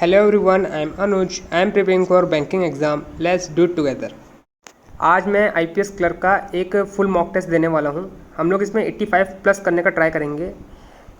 Hello everyone, I am Anuj. I am preparing for banking exam. Let's do it together. आज मैं IPS clerk का एक full mock test देने वाला हूँ। हम लोग इसमें 85 प्लस करने का ट्राई करेंगे।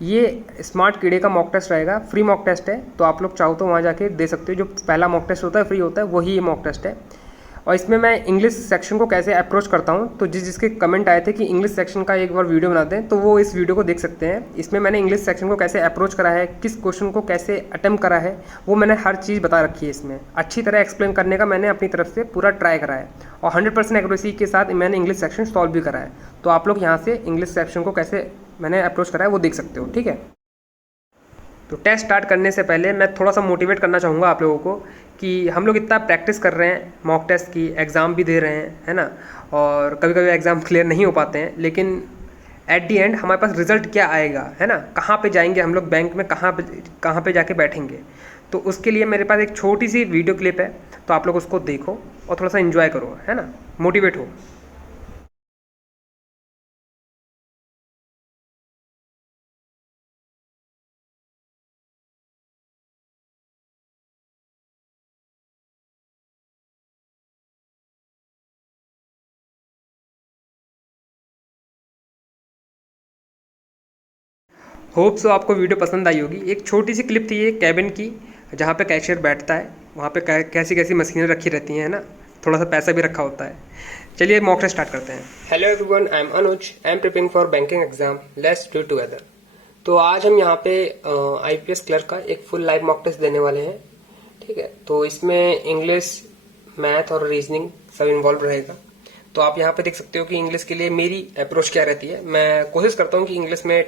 ये स्मार्ट कीड़े का मॉक टेस्ट रहेगा, फ्री मॉक टेस्ट है, तो आप लोग चाहो तो वहाँ जाके दे सकते हो। जो पहला मॉक टेस्ट होता है फ्री होता है, वही ये मॉक टेस्ट है। और इसमें मैं इंग्लिश सेक्शन को कैसे अप्रोच करता हूँ, तो जिसके कमेंट आए थे कि इंग्लिश सेक्शन का एक बार वीडियो बनाते हैं, तो वो इस वीडियो को देख सकते हैं। इसमें मैंने इंग्लिश सेक्शन को कैसे अप्रोच करा है, किस क्वेश्चन को कैसे अटेम्प्ट करा है, वो मैंने हर चीज़ बता रखी है। इसमें अच्छी तरह एक्सप्लेन करने का मैंने अपनी तरफ से पूरा ट्राई करा है और 100% एक्यूरेसी के साथ मैंने इंग्लिश सेक्शन सॉल्व भी करा है। तो आप लोग यहाँ से इंग्लिश सेक्शन को कैसे मैंने अप्रोच करा है वो देख सकते हो, ठीक है। तो टेस्ट स्टार्ट करने से पहले मैं थोड़ा सा मोटिवेट करना चाहूँगा आप लोगों को कि हम लोग इतना प्रैक्टिस कर रहे हैं, मॉक टेस्ट की, एग्ज़ाम भी दे रहे हैं, है ना। और कभी कभी एग्ज़ाम क्लियर नहीं हो पाते हैं, लेकिन एट दी एंड हमारे पास रिजल्ट क्या आएगा, है ना। कहाँ पे जाएंगे हम लोग बैंक में, कहाँ पे जाके बैठेंगे। तो उसके लिए मेरे पास एक छोटी सी वीडियो क्लिप है, तो आप लोग उसको देखो और थोड़ा सा इन्जॉय करो, है ना, मोटिवेट हो। होप सो आपको वीडियो पसंद आई होगी। एक छोटी सी क्लिप थी ये कैबिन की, जहाँ पे कैशियर बैठता है, वहाँ पे कैसी कैसी मशीनें रखी रहती हैं, है ना। थोड़ा सा पैसा भी रखा होता है। चलिए मॉक टेस्ट स्टार्ट करते हैं। Hello everyone, I am Anuj. I am preparing for banking exam. Let's do together. तो आज हम यहाँ पे आईपीएस क्लर्क का एक फुल लाइव मॉक टेस्ट देने वाले हैं, ठीक है। तो इसमें इंग्लिश, मैथ और रीजनिंग सब इन्वॉल्व रहेगा। तो आप यहाँ पे देख सकते हो कि इंग्लिश के लिए मेरी अप्रोच क्या रहती है। मैं कोशिश करता हूँ कि इंग्लिश में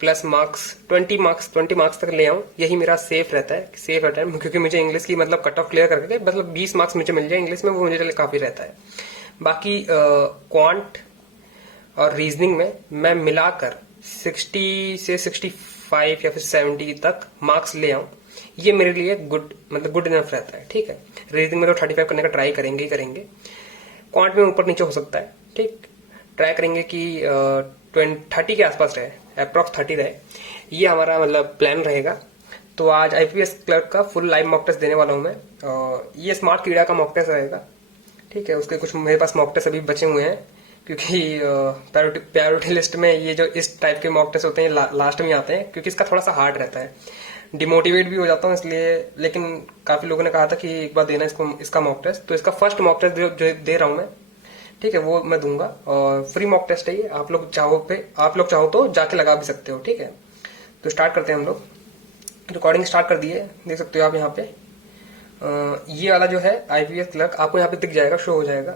20 मार्क्स तक ले आऊं। यही मेरा सेफ रहता है, सेफ अटेम्प्ट, क्योंकि मुझे इंग्लिश की मतलब कट ऑफ क्लियर करके मतलब 20 मार्क्स मुझे मिल जाए इंग्लिश में, वो मुझे चले काफी रहता है। बाकी क्वांट और रीजनिंग में मैं मिलाकर 60 से 65 या फिर 70 तक मार्क्स ले आऊं, ये मेरे लिए गुड इनफ रहता है, ठीक है। रीजनिंग में तो 35 करने का ट्राई करेंगे ही करेंगे। क्वांट में ऊपर नीचे हो सकता है, ठीक। ट्राई करेंगे कि 30 के आसपास रहे, अप्रॉक्स 30 रहे। ये हमारा मतलब प्लान रहेगा। तो आज आईपीएस क्लर्क का फुल लाइव मॉक टेस्ट देने वाला हूं मैं। ये स्मार्ट कीड़ा का मॉक टेस्ट रहेगा, ठीक है। उसके कुछ मेरे पास मॉक टेस्ट अभी बचे हुए हैं, क्योंकि प्रायोरिटी लिस्ट में ये जो इस टाइप के मॉक टेस्ट होते हैं लास्ट में आते हैं, क्योंकि इसका थोड़ा सा हार्ड रहता है। डिमोटिवेट भी हो जाता हूँ इसलिए, लेकिन काफी लोगों ने कहा था कि एक बार देना इसका मॉक टेस्ट। तो इसका फर्स्ट मॉक टेस्ट जो दे रहा हूं मैं, ठीक है, वो मैं दूंगा। और फ्री मॉक टेस्ट है ये, आप लोग चाहो तो जाके लगा भी सकते हो, ठीक है। तो स्टार्ट करते हैं हम लोग। रिकॉर्डिंग स्टार्ट कर दिए, देख सकते हो आप यहाँ पे। ये वाला जो है आईपीएस क्लर्क आपको यहाँ पे दिख जाएगा, शो हो जाएगा।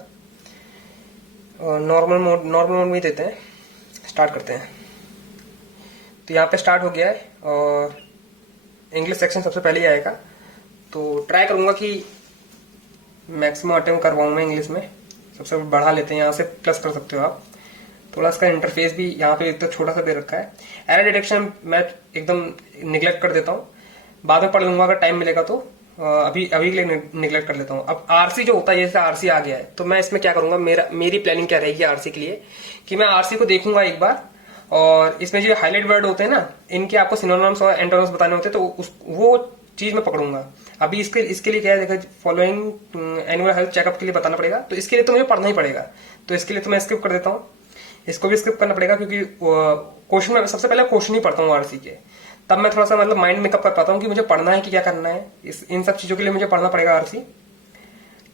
नॉर्मल मोड में देते हैं, स्टार्ट करते हैं। तो यहाँ पे स्टार्ट हो गया है और इंग्लिश सेक्शन सबसे पहले ही आएगा। तो ट्राई करूंगा कि मैक्सिमम अटेम्प्ट करवाऊं मैं इंग्लिश में। सबसे बढ़ा लेते हैं, यहाँ से प्लस कर सकते हो आप। थोड़ा इसका इंटरफेस भी यहाँ पे एक तो छोटा सा दे रखा है। एरर डिटेक्शन मैं एकदम निगलेक्ट कर देता हूँ, बाद में पढ़ लूंगा अगर टाइम मिलेगा तो। अभी के लिए निगलेक्ट कर लेता हूँ। अब आरसी जो होता है, जैसे आरसी आ गया है, तो मैं इसमें क्या करूंगा, मेरी प्लानिंग क्या रहेगी आरसी के लिए, कि मैं आरसी को देखूंगा एक बार, और इसमें जो हाईलाइट वर्ड होते हैं ना, इनके आपको सिनोनिम्स और एंटोनिम्स बताने होते हैं, तो वो चीज मैं पकड़ूंगा। अभी इसके लिए क्या है, देखो, फॉलोइंग एनुअल हेल्थ चेकअप के लिए बताना पड़ेगा, तो इसके लिए तो मुझे पढ़ना ही पड़ेगा। तो इसके लिए तो मैं स्किप कर देता हूँ, इसको भी स्किप करना पड़ेगा, क्योंकि क्वेश्चन में सबसे पहले क्वेश्चन ही पढ़ता हूँ आरसी के, तब मैं थोड़ा सा मतलब माइंड मेकअप कर पाता हूँ कि मुझे पढ़ना है कि क्या करना है। इन सब चीजों के लिए मुझे पढ़ना पड़ेगा आरसी।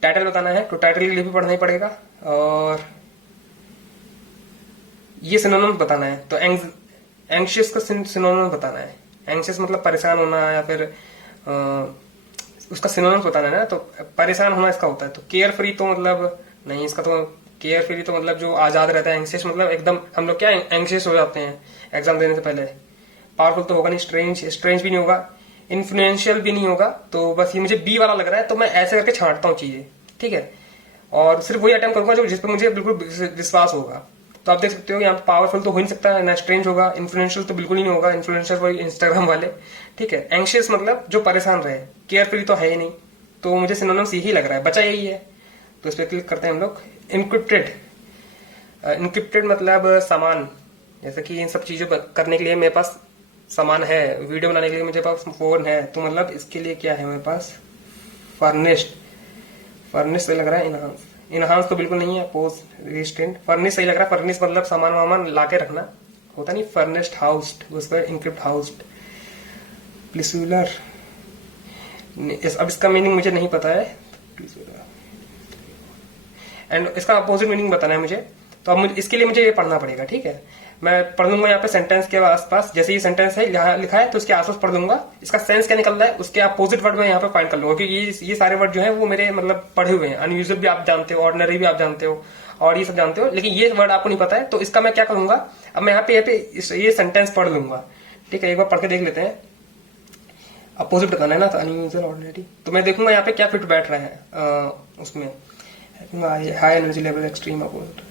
टाइटल बताना है तो टाइटल के लिए भी पढ़ना ही पड़ेगा, और ये सिनोनिम्स बताना है। तो एंग्शियस का सिनोनिम्स बताना है। एंग्शियस मतलब परेशान होना, या फिर उसका सिनोनिम्स बताना है ना। तो परेशान होना इसका होता है। तो केयर फ्री तो मतलब नहीं, इसका तो केयर फ्री तो मतलब जो आजाद रहता है। एंग्शियस मतलब एकदम हम लोग क्या एंग्शियस हो जाते हैं एग्जाम देने से पहले। पावरफुल तो होगा नहीं, स्ट्रेंज भी नहीं होगा, इन्फ्लुएंशियल भी नहीं होगा। तो बस ये मुझे बी वाला लग रहा है, तो मैं ऐसे करके छांटता हूँ चीजें, ठीक है। और सिर्फ वही अटेम्प्ट करूंगा जो जिस पर मुझे बिल्कुल विश्वास होगा। तो आप देख सकते हो यहाँ पे पावरफुल तो हो नहीं सकता, ना स्ट्रेंज होगा, इन्फ्लुएंशियल तो बिल्कुल ही नहीं होगा, इन्फ्लुएंशियल वही इंस्टाग्राम वाले, ठीक है। एंग्शियस मतलब जो परेशान रहे, केयर फ्री तो है ही नहीं, तो मुझे सिनोनिम्स यही लग रहा है, बचा यही है। तो इस पर क्लिक करते हैं हम लोग। इनक्रिप्टेड मतलब सामान, जैसे कि इन सब चीजों करने के लिए मेरे पास सामान है, वीडियो बनाने के लिए मेरे पास फोन है, तो मतलब इसके लिए क्या है मेरे पास, फर्निश्ड। फर्निश सही लग रहा है, इनहांस, इनहांस तो बिल्कुल नहीं है, पोस्ट रेस्टेंट। फर्निश सही लग रहा है, फर्निश मतलब सामान वामान ला के रखना होता नहीं, फर्निश्ड हाउस्ड, उसका इनक्रिप्ट हाउस्ड। प्लिसुलर, अब इसका मीनिंग मुझे नहीं पता है, एंड इसका अपोजिट मीनिंग बताना है मुझे, तो अब इसके लिए मुझे ये पढ़ना पड़ेगा, ठीक है। मैं पढ़ लूंगा यहाँ पे सेंटेंस के आसपास, जैसे ये सेंटेंस है यहाँ लिखा है तो उसके आसपास पढ़ लूंगा, इसका सेंस क्या निकल रहा है उसके अपोजिट वर्ड में यहाँ पे फाइंड कर लूंगा, क्योंकि ये सारे वर्ड जो है वो मेरे मतलब पढ़े हुए हैं। अनयूजुअल भी आप जानते हो, ऑर्डिनरी भी आप जानते हो, और ये सब जानते हो, लेकिन ये वर्ड आपको नहीं पता है, तो इसका मैं क्या करूंगा, अब मैं यहाँ पे ये सेंटेंस पढ़ लूंगा, ठीक है। एक बार पढ़ के देख लेते हैं, अपोजिट बताना है ना, तो अनयूजुअल ऑर्डिनरी, तो मैं देखूंगा यहाँ पे क्या फिट बैठ रहा है उसमें, high energy level, extreme opposite.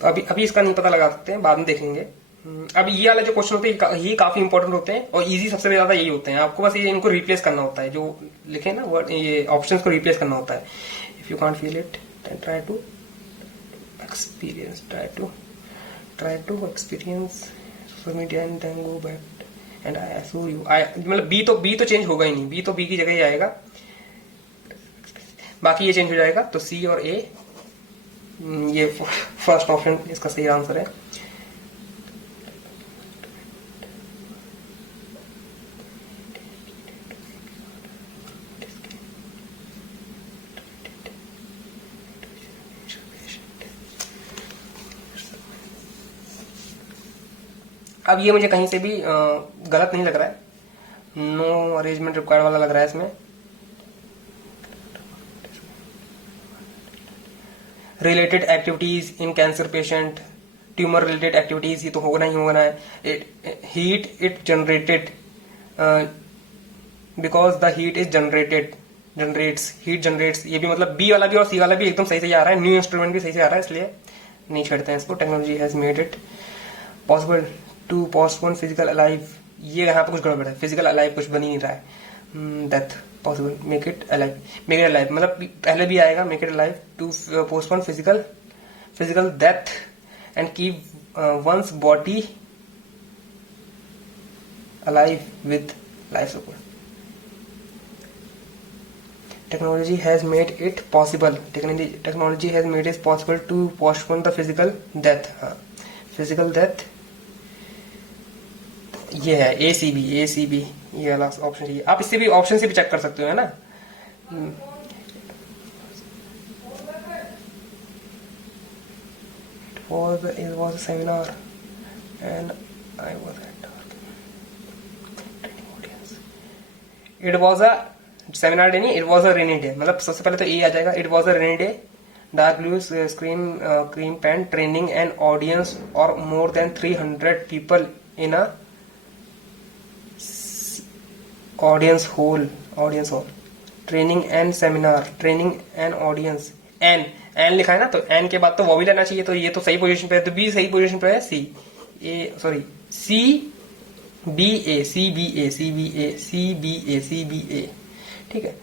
तो अभी इसका नहीं पता लगा सकते हैं, बाद में देखेंगे। अब ये वाला जो क्वेश्चन होते हैं ये काफी इंपॉर्टेंट होते हैं, और इजी सबसे ज्यादा यही होते हैं, आपको बस ये इनको रिप्लेस करना होता है, जो लिखे ना वर्ड, ये ऑप्शंस को रिप्लेस करना होता है। If you can't feel it then try to experience, try to experience social media and then go back and I assure you, मतलब बी तो चेंज होगा ही नहीं, बी तो बी की जगह ही आएगा, बाकी ये चेंज हो जाएगा, तो सी और ए, ये फर्स्ट ऑप्शन इसका सही आंसर है। अब ये मुझे कहीं से भी गलत नहीं लग रहा है, नो अरेंजमेंट रिक्वायर्ड वाला लग रहा है इसमें। Related activities in cancer patient, tumour related activities, ये तो होना ही होना है। Heat it generated, because the heat is generates, heat generates, ये भी मतलब बी वाला भी और सी वाला भी एकदम सही से आ रहा है, न्यू इंस्ट्रूमेंट भी सही से आ रहा है, इसलिए नहीं छेड़ते हैं इसको। Technology has made it possible to postpone physical alive, ये यहाँ पे कुछ गड़बड़ है, फिजिकल अलाइव कुछ बन ही नहीं रहा है। Death possible, make it alive, make it alive मतलब पहले भी आएगा, make it alive to postpone physical death and keep once body alive with life support. Technology has made it possible, technology has made it possible to postpone the physical death, हाँ physical death ये है, ACB ये वाला option चाहिए। आप इससे भी option से भी चेक कर सकते हो, है ना। It was a seminar and I was at audience. It was a seminar day नहीं, it was a rainy day, मतलब सबसे पहले तो ये आ जाएगा, it was a rainy day, dark blue cream pant, training an audience or more than 300 people in a audience hall, training and seminar, training and audience, N लिखा है ना, तो एन के बाद तो वो भी लेना चाहिए, तो ये तो सही पोजीशन पे है, तो बी सही पोजीशन पे है, सी बी ए, ठीक है।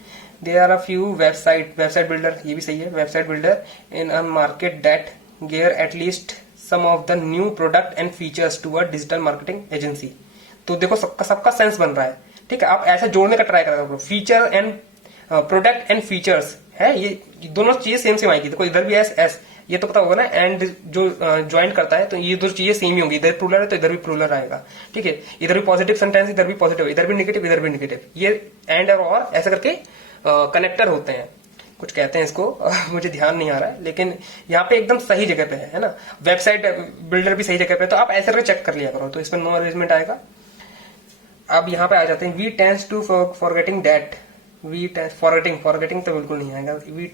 There are a few website builder, ये भी सही है, website builder in a market that gear at least some of the new product and features to a digital marketing agency. तो देखो सबका सेंस बन रहा है, ठीक है। आप ऐसा जोड़ने का ट्राई करो, feature and product and features है, ये दोनों चीजें सेम आएगी। देखो इधर भी एस ये तो पता होगा ना, एंड जो ज्वाइन करता है तो ये दो चीजें सेम ही होंगी, इधर प्लूरल है तो इधर भी प्लूरल आएगा, ठीक है। इधर भी पॉजिटिव सेंटेंस, इधर भी पॉजिटिव, इधर भी नेगेटिव, इधर भी नेगेटिव, ये एंड और ऐसा करके कनेक्टर होते हैं, कुछ कहते हैं इसको मुझे ध्यान नहीं आ रहा है, लेकिन यहाँ पे एकदम सही जगह पे है ना। वेबसाइट बिल्डर भी सही जगह पे है, तो आप ऐसे करके चेक कर लिया करो, तो इसमें नो अरेंजमेंट आएगा। अब यहाँ पे आ जाते हैं, we tends to forgetting that, forgetting तो बिल्कुल नहीं आएगा, we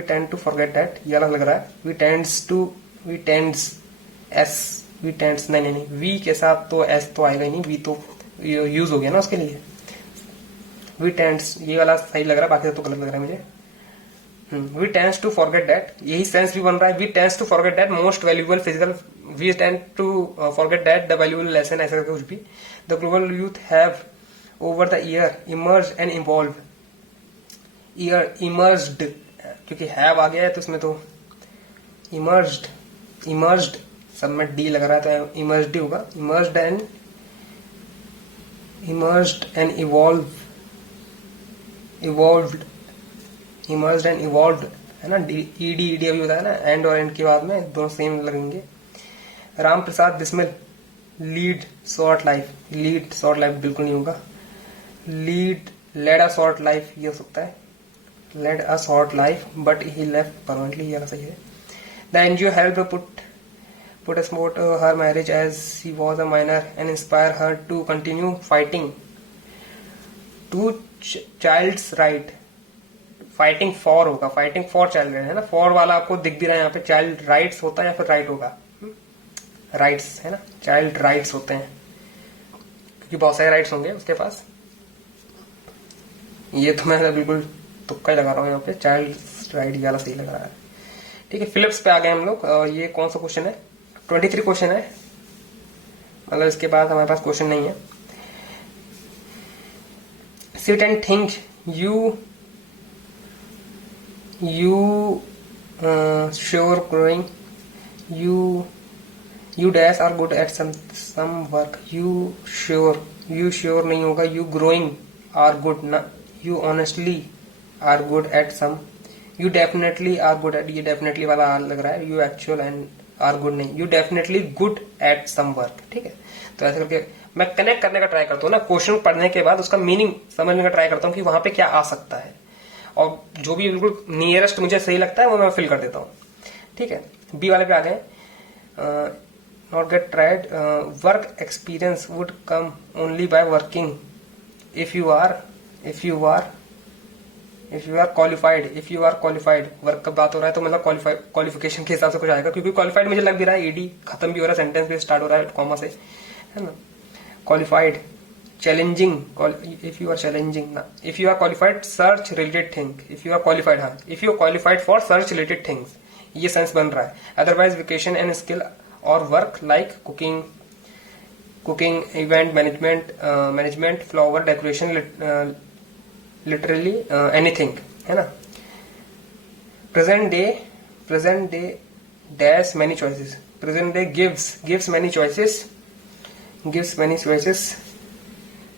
tend to forget that, ये अलग लग रहा है। वी टेंड्स नहीं, वी के साथ तो एस तो आएगा ही नहीं, वी तो यूज हो गया ना उसके लिए। वी टेंड्स ये वाला सही लग रहा है, बाकी तो गलत लग रहा है मुझे। We tends to forget that, यही सेंस भी बन रहा है, we tends to forget that most valuable physical, we tend to forget that the valuable lesson, ऐसा करके कुछ भी। The global youth have over the year, emerge and evolve, year emerged, क्योंकि हैव आ गया है तो इसमें तो इमर्ज्ड, इमर्ज्ड सब में डी लग रहा था, इमर्ज्ड ही होगा, emerged and evolve, evolved, emerged and evolved है ना, ईडी अभी बताया ना, एंड और एंड के बाद में दोनों सेम लगेंगे। Ram Prasad Bismil, lead short life, lead short life बिल्कुल नहीं होगा, lead led a short life ये हो सकता है, led a short life but he left permanently, ये सही है। The NGO help put support her marriage as she was a minor and inspire her to continue fighting to child's right, fighting for होगा, fighting for child right है ना, for वाला आपको दिख भी रहा है यहाँ पे, चाइल्ड राइट्स होता है या फिर राइट होगा, राइट्स है ना, चाइल्ड राइट्स होते हैं क्योंकि बहुत सारे राइट्स होंगे उसके पास। ये तो मैं बिल्कुल तुक्का ही लगा रहा हूँ यहाँ पे, चाइल्ड राइट ये वाला सही लग रहा है। ठीक है, फिलिप्स पे आ गए हम लोग। ये कौन सा क्वेश्चन है, 23 क्वेश्चन है, मतलब इसके बाद हमारे पास क्वेश्चन नहीं है। Sit and think, you sure growing, you dash are good at some work, you sure नहीं होगा, you growing are good ना, you honestly are good at some, you definitely are good at, ये definitely वाला लग रहा है, you actual and are good नहीं, you definitely good at some work। ठीक है, तो ऐसे करके मैं कनेक्ट करने का ट्राई करता हूँ ना, क्वेश्चन पढ़ने के बाद उसका मीनिंग समझने का ट्राई करता हूँ कि वहां पे क्या आ सकता है, और जो भी बिल्कुल नियरेस्ट मुझे सही लगता है वो मैं फिल कर देता हूँ। ठीक है, बी वाले पे आ गए। Not get tried, work experience would come only by working if you are qualified, work का बात हो रहा है तो मतलब क्वालिफिकेशन के हिसाब से कुछ आएगा, क्योंकि क्वालिफाइड मुझे लग भी रहा है ईडी खत्म भी हो रहा है, सेंटेंस भी स्टार्ट हो रहा है कॉमा से, है ना। Qualified, challenging, if you are challenging na, if you are qualified search related thing, if you are qualified, हाँ, if you are qualified for search related things, ये सेंस बन रहा है। अदरवाइज वेकेशन एंड स्किल और work like cooking event management flower decoration, literally anything है ना। Present day dash many choices, present day gives many choices.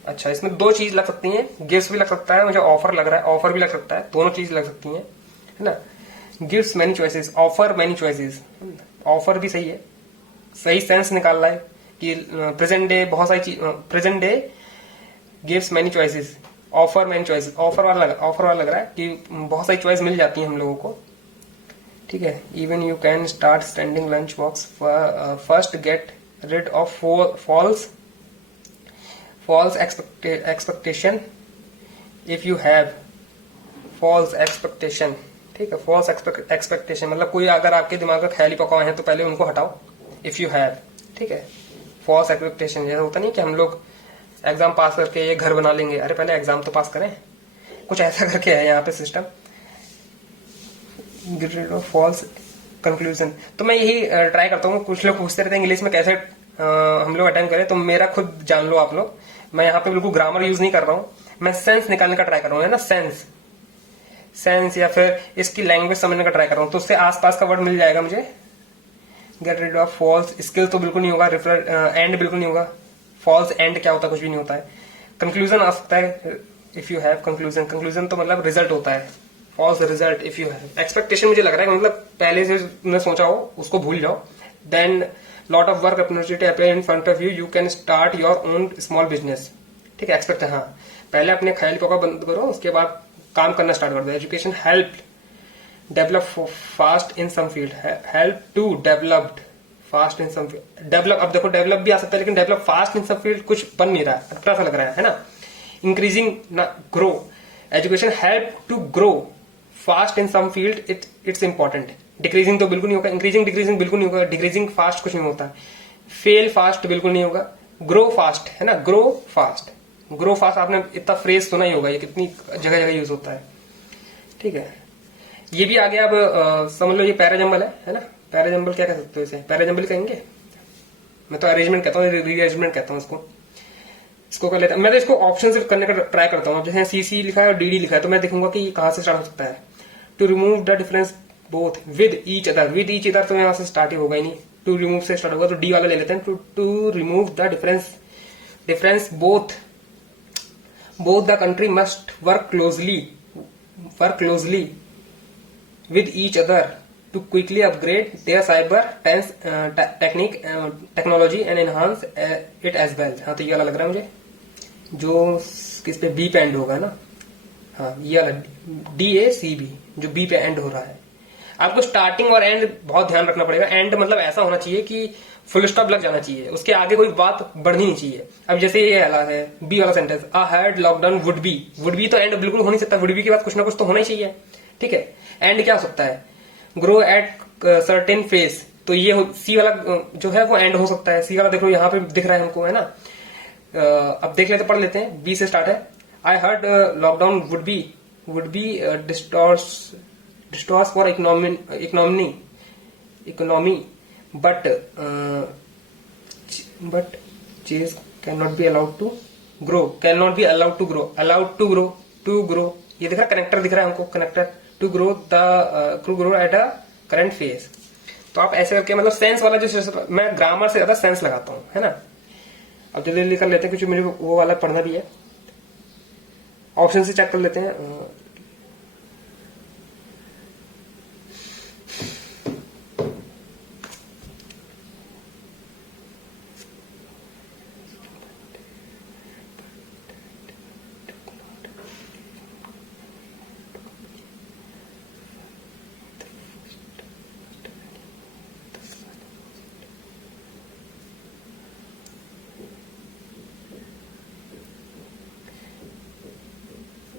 अच्छा, इसमें दो चीज लग सकती हैं, गिव्स भी लग सकता है, मुझे ऑफर लग रहा है, ऑफर भी लग सकता है, दोनों चीज लग सकती हैं, है ना। Gives many choices, offer many choices, offer भी सही है, सही सेंस निकाल रहा है कि प्रेजेंट डे बहुत सारी चीज, present day gives many choices, offer many choices, offer वाला लग रहा है कि बहुत सारी चॉइस मिल जाती है हम लोगों को। ठीक है, even you can start standing lunch box, first get rid of false expectation if you have false expectation। ठीक है, false expectation मतलब कोई अगर आपके दिमाग में ख्याली पकाए हैं तो पहले उनको हटाओ, if you have। ठीक है, false expectation जैसा होता नहीं कि हम लोग एग्जाम पास करके ये घर बना लेंगे, अरे पहले एग्जाम तो पास करें, कुछ ऐसा करके है यहाँ पे system. get rid of false conclusion, तो मैं यही ट्राई करता हूँ, कुछ लोग पूछते रहते हैं इंग्लिश में कैसे हम लोग अटेंड करें, तो मेरा खुद जान लो आप लोग, मैं यहाँ पे बिल्कुल ग्रामर यूज नहीं कर रहा हूँ, मैं सेंस निकालने का ट्राई कर रहा हूँ, है ना, सेंस या फिर इसकी लैंग्वेज समझने का ट्राई कर रहा हूँ, तो उससे आसपास का वर्ड मिल जाएगा मुझे। Get rid of false, skill तो बिल्कुल नहीं होगा, एंड बिल्कुल नहीं होगा, फॉल्स एंड क्या होता है, कुछ भी नहीं होता है। कंक्लूजन आ सकता है इफ यू हैव, कंक्लूजन तो मतलब रिजल्ट होता है, false result if you have. Expectation मुझे लग रहा है मतलब पहले से तुमने सोचा हो उसको भूल जाओ। Then lot of work opportunity appear in front of you can start your own small business. ठीक है, एक्सपेक्ट, हाँ, पहले अपने ख्याल पका बंद करो, उसके बाद काम करना स्टार्ट कर दो। Education help develop fast in some field, help to developed fast in some field, develop, अब देखो डेवलप भी आ सकता है लेकिन develop fast in some field कुछ बन नहीं रहा है, अटरा सा लग रहा है ना। इंक्रीजिंग ना, grow, education help to grow fast in some field, it's important. Decreasing तो बिल्कुल नहीं होगा, इंक्रीजिंग डिक्रीजिंग बिल्कुल नहीं होगा, डिक्रीजिंग फास्ट कुछ नहीं होता है, फेल फास्ट बिल्कुल नहीं होगा, ग्रो फास्ट है ना, ग्रो फास्ट आपने इतना फ्रेज सुना ही होगा, ये कितनी जगह जगह यूज होता है। ठीक है, ये भी आ गया। अब समझ लो ये पैराजम्बल है ना, पैराजम्बल क्या कह सकते हो इसे, पैराजम्बल कहेंगे, मैं तो अरेंजमेंट कहता हूँ, रीअरेंजमेंट कहता हूँ इसको। इसको कर लेते हैं। मैं तो इसको ऑप्शन से करने का ट्राई करता हूँ। जैसे सीसी लिखा है और डीडी लिखा है तो मैं देखूंगा कि कहाँ से स्टार्ट हो सकता है। To remove the difference both with each other, with each other तो यहाँ से स्टार्ट ही होगा ही नहीं, टू रिमूव से स्टार्ट होगा, तो डी वाला ले लेते हैं। To remove the difference both the country must work closely with each other to quickly upgrade their cyber technology and enhance it as well। हाँ तो ये वाला लग रहा है मुझे, जो किस पे बी पे एंड होगा ना। हाँ ये वाला DACB जो बी पे एंड हो रहा है। आपको स्टार्टिंग और एंड बहुत ध्यान रखना पड़ेगा। एंड मतलब ऐसा होना चाहिए कि फुल स्टॉप लग जाना चाहिए, उसके आगे कोई बात बढ़नी नहीं चाहिए। अब जैसे ये वाला है बी वाला sentence, a hard lockdown would B तो एंड बिल्कुल हो नहीं सकता, वुड बी के बाद कुछ ना कुछ तो होना ही चाहिए, ठीक है। एंड क्या हो सकता है, ग्रो एट सर्टेन फेस, तो ये सी वाला जो है वो एंड हो सकता है। सी वाला देखो यहाँ पे दिख रहा है हमको, है ना। अब देख लेते, पढ़ लेते हैं। बी से स्टार्ट है, I heard lockdown would be disastrous for economy but cheese can not be allowed to grow, ये दिख रहा है, कनेक्टर दिख रहा है हमको, connector to grow at a current phase. तो आप ऐसे करके मतलब सेंस वाला जो, मैं ग्रामर से ज्यादा सेंस लगाता हूँ, है ना। अब जल्दी जल्दी कर लेते हैं क्योंकि मुझे वो वाला पढ़ना भी है। ऑप्शन से चेक कर लेते हैं।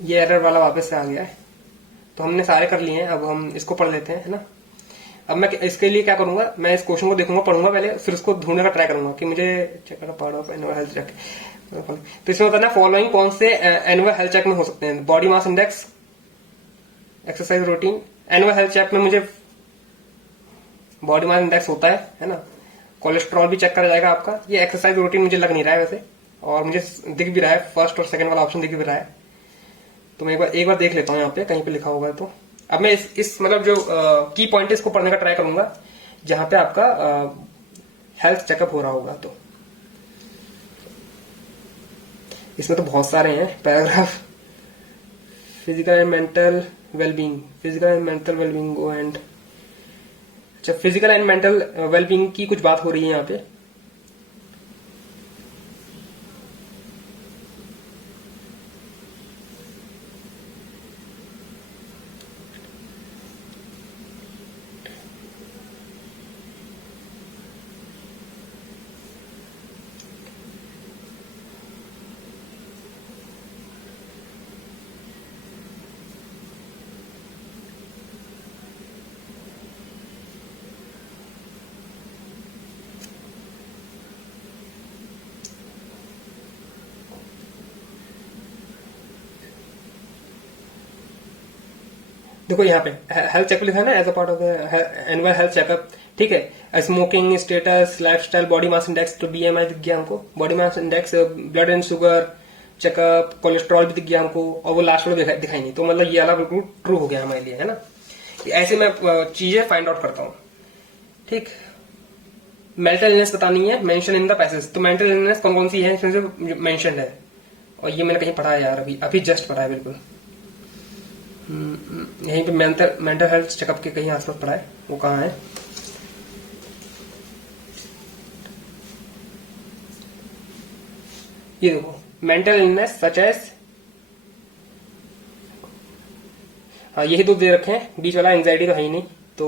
ये एरर वाला वापस से आ गया है, तो हमने सारे कर लिए हैं। अब हम इसको पढ़ लेते हैं, है ना। अब मैं इसके लिए क्या करूंगा, मैं इस क्वेश्चन को देखूंगा, पढ़ूंगा पहले, फिर उसको ढूंढने का ट्राई करूंगा कि मुझे check part of annual health check. तो इसमें बताना फॉलोइंग कौन से एनुअल हेल्थ चेक में हो सकते हैं। Body mass index, exercise routine. Annual health check में मुझे बॉडी मास इंडेक्स होता है ना। कोलेस्ट्रॉल भी चेक करा जाएगा आपका। ये एक्सरसाइज रूटीन मुझे लग नहीं रहा है वैसे, और मुझे दिख भी रहा है, फर्स्ट और सेकंड वाला ऑप्शन दिख भी रहा है। तो मैं एक बार देख लेता हूँ यहाँ पे कहीं पे लिखा होगा तो। अब मैं इस मतलब जो की पॉइंट है इसको पढ़ने का ट्राई करूंगा जहां पे आपका हेल्थ चेकअप हो रहा होगा। तो इसमें तो बहुत सारे हैं paragraph. Physical and mental wellbeing and, अच्छा फिजिकल एंड मेंटल वेलबींग की कुछ बात हो रही है यहाँ पे। देखो यहाँ पे हेल्थ चेकअप लिखा है ना, as a part of annual health checkup, ठीक है। Smoking status, lifestyle, body mass index, तो BMI दिख गया हमको, body mass index, blood and sugar checkup, cholesterol भी दिख गया हमको, और वो लास्ट वाला दिखाई नहीं। तो मतलब ये वाला बिल्कुल ट्रू हो गया हमारे लिए, है ना। ऐसे मैं चीजें फाइंड आउट करता हूँ, ठीक। मेंटल इलनेस बतानी है, मेंशन इन द पैसेज। तो मेंटल इलनेस कौन कौन सी है इसमें से मेंशन है, और ये मैंने कहीं पढ़ा है यार, अभी जस्ट पढ़ा है बिल्कुल। यहीं पे मेंटल हेल्थ चेकअप के कहीं आसपास पड़ा है, वो कहाँ है। ये देखो, मेंटल इलनेस सच एज, हाँ यही दो दे रखे हैं। बीच वाला एंजाइटी तो है ही नहीं, तो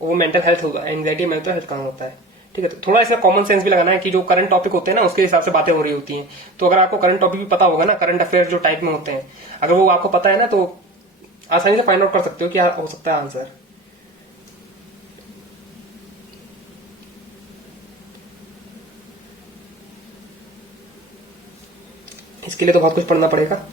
वो मेंटल हेल्थ होगा। एंजाइटी मेंटल हेल्थ कहाँ होता है, ठीक है। तो थोड़ा इसमें कॉमन सेंस भी लगाना है कि जो करंट टॉपिक होते हैं ना उसके हिसाब से बातें हो रही होती हैं। तो अगर आपको करंट टॉपिक भी पता होगा ना, करंट अफेयर जो टाइप में होते हैं, अगर वो आपको पता है ना तो आसानी से फाइंड आउट कर सकते हो क्या हो सकता है आंसर। इसके लिए तो बहुत कुछ पढ़ना पड़ेगा।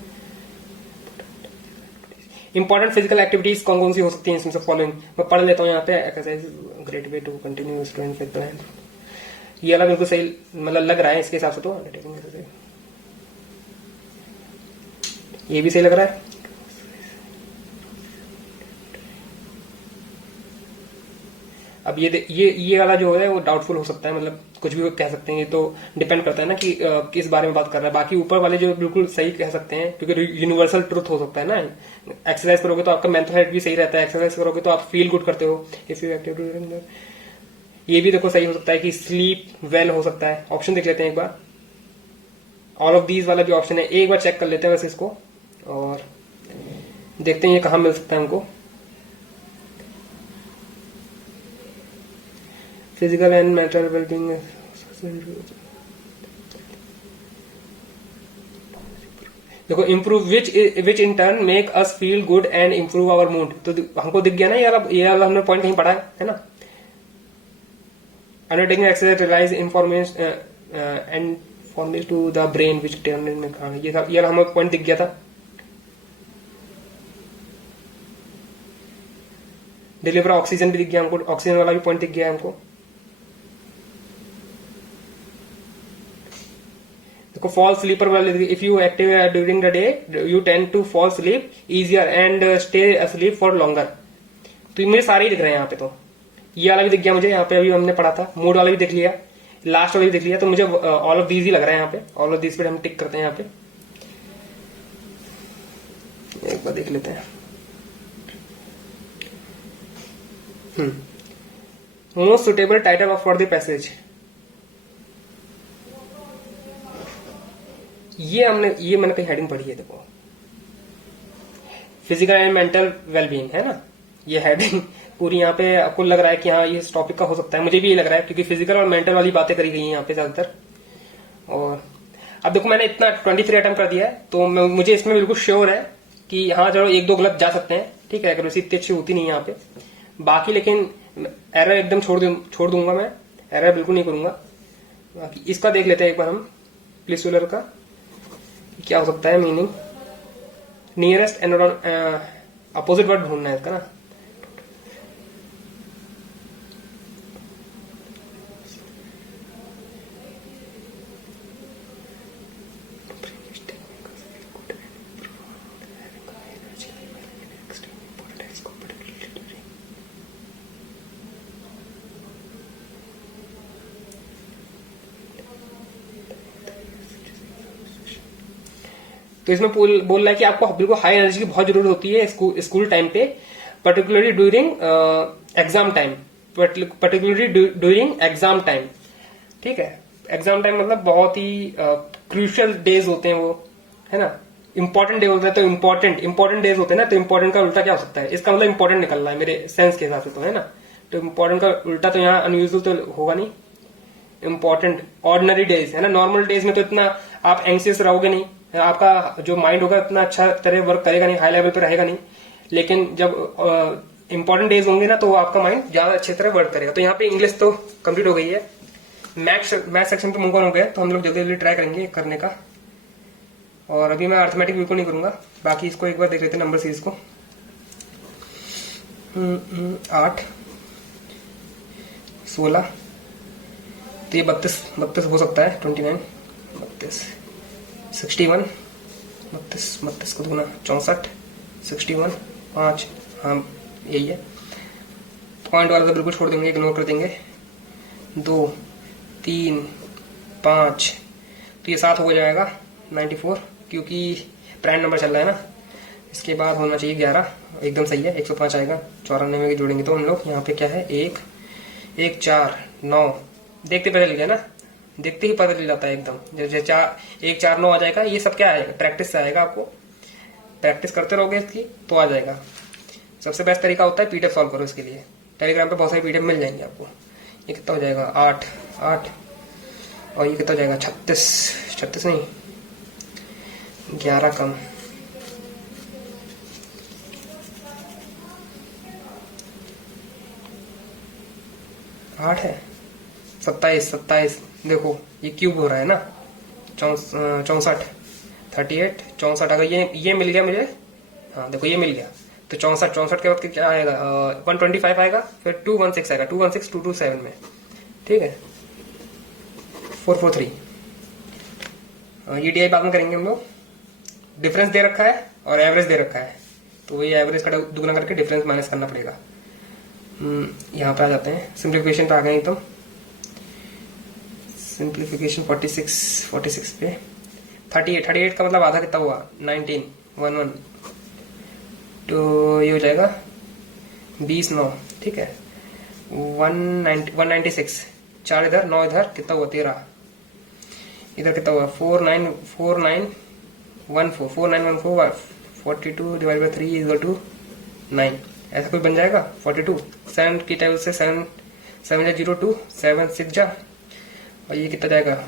इंपॉर्टेंट फिजिकल एक्टिविटीज कौन कौन सी हो सकती हैं इसमें से फॉलोइंग, मैं पढ़ लेता हूँ यहाँ पे। Exercise great way to continue student with, ये वाला बिल्कुल सही मतलब लग रहा है इसके हिसाब से। तो ये भी सही लग रहा है। अब ये वाला जो है वो डाउटफुल हो सकता है, मतलब कुछ भी कह सकते हैं, ये तो डिपेंड करता है ना कि किस बारे में बात कर रहा है। बाकी ऊपर वाले जो बिल्कुल सही कह सकते हैं, क्योंकि यूनिवर्सल ट्रुथ हो सकता है ना। एक्सरसाइज करोगे तो आपका मेंटल हेल्थ भी सही रहता है, एक्सरसाइज करोगे तो आप फील गुड करते हो इफ यू एक्टिव। ये भी देखो सही हो सकता है कि स्लीप वेल हो सकता है। ऑप्शन देख लेते हैं एक बार, ऑल ऑफ दीज वाला भी ऑप्शन है, एक बार चेक कर लेते हैं वैसे इसको और देखते हैं ये कहां मिल सकता है हमको। फिजिकल एंड मेंटल वेलबींग, देखो improve which in turn make us feel good and improve our mood. तो हमको दिख गया ना यार, अब ये वाला हमने पॉइंट कहीं पढ़ा है ना। Undertaking exercise release information and formation to the brain which turn in, ये हमें पॉइंट दिख गया था। डिलीवर ऑक्सीजन भी दिख गया हमको, ऑक्सीजन वाला भी पॉइंट दिख गया हमको। देखो फॉल स्लीपर वाले, if you active during the day you tend to fall sleep easier and stay asleep for longer. तो मुझे सारे ही दिख रहे हैं यहाँ पे। तो ये वाला भी दिख गया मुझे यहाँ पे, अभी हमने पढ़ा था। मूड वाला भी देख लिया, लास्ट वाला भी देख लिया। तो मुझे ऑल ऑफ दीज ही लग रहा है यहाँ पे। ऑल ऑफ दीज पे हम टिक करते हैं यहाँ पे। एक बार देख लेते हैं। Most suitable title of for the passage, ये मैंने कहीं हेडिंग पढ़ी है। देखो फिजिकल एंड मेंटल वेलबींग है ना, ये हेडिंग पूरी यहाँ पे आपको लग रहा है कि हाँ ये इस टॉपिक का हो सकता है। मुझे भी ये लग रहा है क्योंकि फिजिकल और मेंटल वाली बातें करी गई हैं यहाँ पे ज्यादातर। और अब देखो मैंने इतना 23 अटेम्प्ट कर दिया है, तो मुझे इसमें बिल्कुल श्योर है कि हाँ चलो एक दो गलत जा सकते हैं, ठीक है, एक्यूरेसी इतनी अच्छी होती नहीं है यहाँ पे। बाकी लेकिन एरर एकदम छोड़ दूंगा मैं, एरर बिल्कुल नहीं करूंगा। बाकी इसका देख लेते हैं एक बार हम, प्लीसुलर का क्या हो सकता है मीनिंग। नियरेस्ट अपोजिट वर्ड ढूंढना है इसका ना। तो इसमें बोल रहा है कि आपको बिल्कुल हाई एनर्जी की बहुत जरूरत होती है स्कूल टाइम पे, particularly during exam time, particularly during exam time. ठीक है, एग्जाम टाइम मतलब बहुत ही क्रूशियल डेज होते हैं वो, है ना। इंपॉर्टेंट डे होता है, तो इंपॉर्टेंट डेज होते हैं ना। तो इंपॉर्टेंट का उल्टा क्या हो सकता है, इसका मतलब इंपॉर्टेंट निकल रहा है मेरे सेंस के हिसाब से, तो है ना। तो इंपॉर्टेंट का उल्टा तो यहाँ अनयूजुअल तो होगा नहीं। इंपॉर्टेंट ऑर्डिनरी डेज है ना, नॉर्मल डेज में तो इतना आप एंग्सियस रहोगे नहीं, आपका जो माइंड होगा इतना अच्छा तरह वर्क करेगा नहीं, हाई लेवल पे रहेगा नहीं। लेकिन जब इंपॉर्टेंट डेज होंगे ना तो आपका माइंड ज्यादा अच्छी तरह वर्क करेगा। तो यहाँ पे इंग्लिश तो कंप्लीट हो गई है, मैथ सेक्शन पे मूव ऑन हो गया, तो हम लोग जल्दी जल्दी ट्राई करेंगे करने का। और अभी मैं अर्थमेटिक बिल्कुल नहीं करूंगा, बाकी इसको एक बार देख लेते हैं नंबर सीरीज को। 8 16, तो ये 32 हो सकता है, 29 32 61 32 को दूना 64 61 5, हाँ यही है। पॉइंट वाला तो बिल्कुल छोड़ देंगे, इग्नोर कर देंगे। 2 3 5, तो ये 7 हो जाएगा 94, क्योंकि प्राइम नंबर चल रहा है ना। इसके बाद होना चाहिए 11, एकदम सही है, 105 आएगा। 94 में जोड़ेंगे तो हम लोग यहाँ पे क्या है, 1 1 4 9, देखते पता चल गया ना, देखते ही पता चल जाता है एकदम। जैसे 1 4 9 आ जाएगा। ये सब क्या आएगा, प्रैक्टिस से आएगा। आपको प्रैक्टिस करते रहोगे इसकी तो आ जाएगा। सबसे बेस्ट तरीका होता है पीडीएफ सॉल्व करो इसके लिए। टेलीग्राम पे बहुत सारी पीडीएफ मिल जाएंगे आपको। ये कितना हो जाएगा, 8 8, और ये कितना हो जाएगा, 36 नहीं 11 कम 8 है, 27 देखो ये क्यूब हो रहा है ना। 64 38 64, अगर ये मिल गया मुझे, हाँ देखो ये मिल गया, तो 64 के बाद क्या आएगा, 125 आएगा, फिर 216 आएगा, 216 227 में, ठीक है। 443, ये डीआई बाद में करेंगे हम लोग। डिफरेंस दे रखा है और एवरेज दे रखा है, तो ये एवरेज का दुगना करके डिफरेंस माइनस करना पड़ेगा। यहाँ पे आ जाते हैं, सिंप्लीफिकेशन पे आ गए तो सिंप्लीफिकेशन 46 पे 38 का मतलब आधा कितना हुआ 19 11 तो ये हो जाएगा 20 9, ठीक है 196, 4 इधर 9 इधर कितना हुआ 13, इधर कितना हुआ 4914 42 डिवाइड बाई 3 इज टू 9, ऐसा कुछ बन जाएगा 42। 7 की टेबल से 7 0 7 6 जा, और ये कितना जाएगा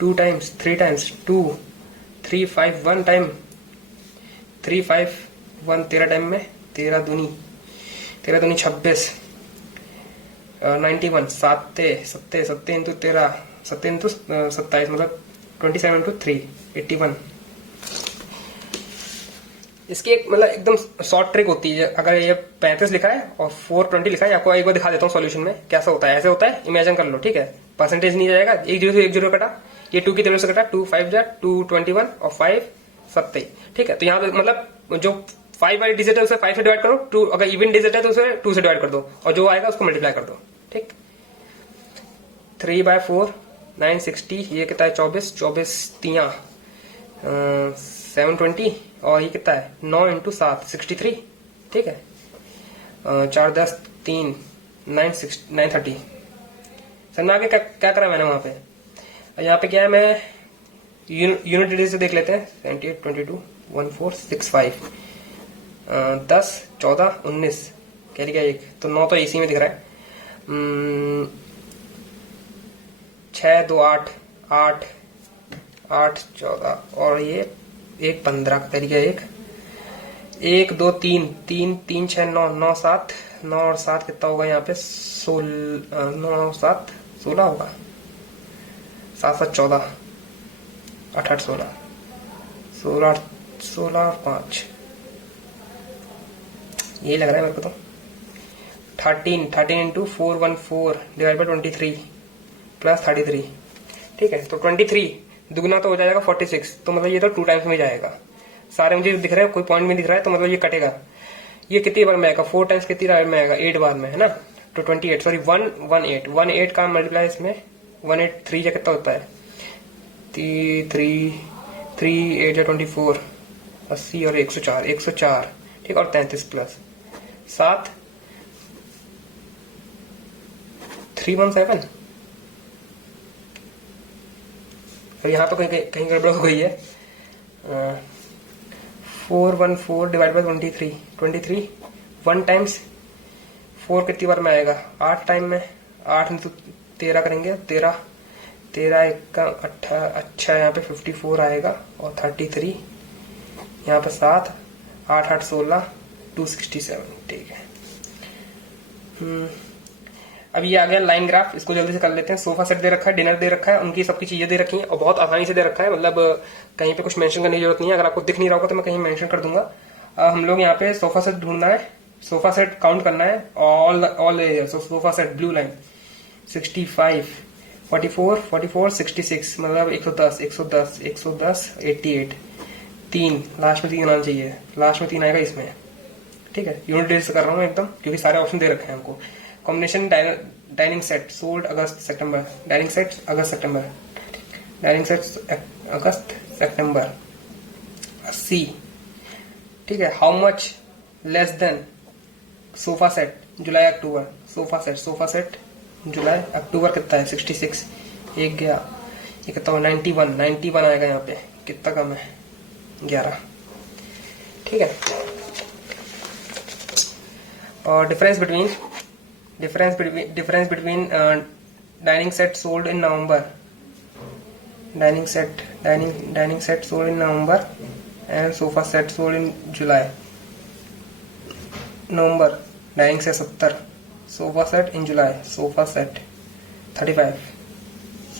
2 टाइम्स 3 टाइम्स 2 3 5 1 टाइम 3 5 1 13 टाइम में 13 दूनी 26 91 7 इंटू 13 7 इंटू 27 मतलब 27 इंटू 3 81। इसकी एक मतलब एकदम शॉर्ट ट्रिक होती है, अगर ये 35 लिखा है और 420 लिखा है, आपको एक बार दिखा देता हूँ सॉल्यूशन में कैसा होता है। ऐसे होता है, इमेजिन कर लो, ठीक है परसेंटेज नहीं जाएगा, 1 0 से 1 0 कटा, ये 2 की टेबल से कटा 2 5 जा 2 21 और 5 27, ठीक है। तो यहाँ पे मतलब जो 5 वाली डिजिट है उसे 5 से डिवाइड करो, 2 अगर इवन डिजिट है तो उसे 2 से डिवाइड कर दो, और जो आएगा उसको मल्टीप्लाई कर दो, ठीक। 3/4 960, ये कितना है 24 3 720, और ये कितना है 9 इंटू 7 63, ठीक है 4 10 3 930। समझ में आगे क्या करा मैंने वहां पे। यहाँ पे क्या है, मैं यूनिट डिजिट से देख लेते हैं 78 22 1465 10 14 19 कैरी क्या 1, तो 9 तो इसी में दिख रहा है। 6 2 8 8 8 14 और ये 1 15 कैरी क्या 1 2 3 3 3 6 9 9 7 9 और 7 कितना होगा यहाँ पे 9 7 16 होगा, 7 7 14 8 8 16 16 और 5 यही लग रहा है मेरे को तो 13 इंटू 414 डिवाइड बाई 23 प्लस 33, ठीक है। तो 23 दुगना तो हो जाएगा 46, तो मतलब ये तो 2 टाइम्स में जाएगा। सारे मुझे दिख रहे हैं, कोई पॉइंट में दिख रहा है, तो मतलब ये कटेगा। ये कितनी बार में आएगा 4 टाइम्स कितनी बार में आएगा 8 बार में, है ना। तो 28 सॉरी 118 का मल्टीप्लाई इसमें 183 या कितना होता है 3 8 या 24 80 और 104, ठीक, और 33 प्लस 7 317। और यहाँ तो कहीं गड़बड़ हो गई है। 414 डिवाइड बाई 23 1 टाइम्स 4 कितनी बार में आएगा 8 टाइम में, 8 इंटू 13 करेंगे 13 1 का 18, अच्छा यहाँ पे 54 आएगा और 33 यहाँ पे 7 8 8 16 267, ठीक है। अब ये आ गया लाइन ग्राफ, इसको जल्दी से कर लेते हैं। सोफा सेट दे रखा है, डिनर दे रखा है, उनकी सबकी चीजें दे रखी हैं और बहुत आसानी से दे रखा है, मतलब कहीं पे कुछ मेंशन करने की जरूरत नहीं है। अगर आपको दिख नहीं रहा होगा तो मैं कहीं मेंशन कर दूंगा। हम लोग यहाँ पे सोफा सेट ढूंढना है, सोफा सेट काउंट करना है, all area. Sofa set blue line 65 44 66 मतलब 110 88 3 लास्ट में 3 आना चाहिए, लास्ट में 3 आएगा इसमें, ठीक है। यूनिट डेट से कर रहा हूँ एकदम, क्योंकि सारे ऑप्शन दे रखे हैं हमको। Combination dining set sold August September, dining set August September 80, ठीक है। How much less than sofa set July October, sofa set July October कितना है 66, एक गया, ये कितना हुआ 91 आएगा यहाँ पे, कितना कम है 11, ठीक है। और difference between dining set sold in November, dining set sold in November and sofa set sold in July. November dining set 70, sofa set in July sofa set 35,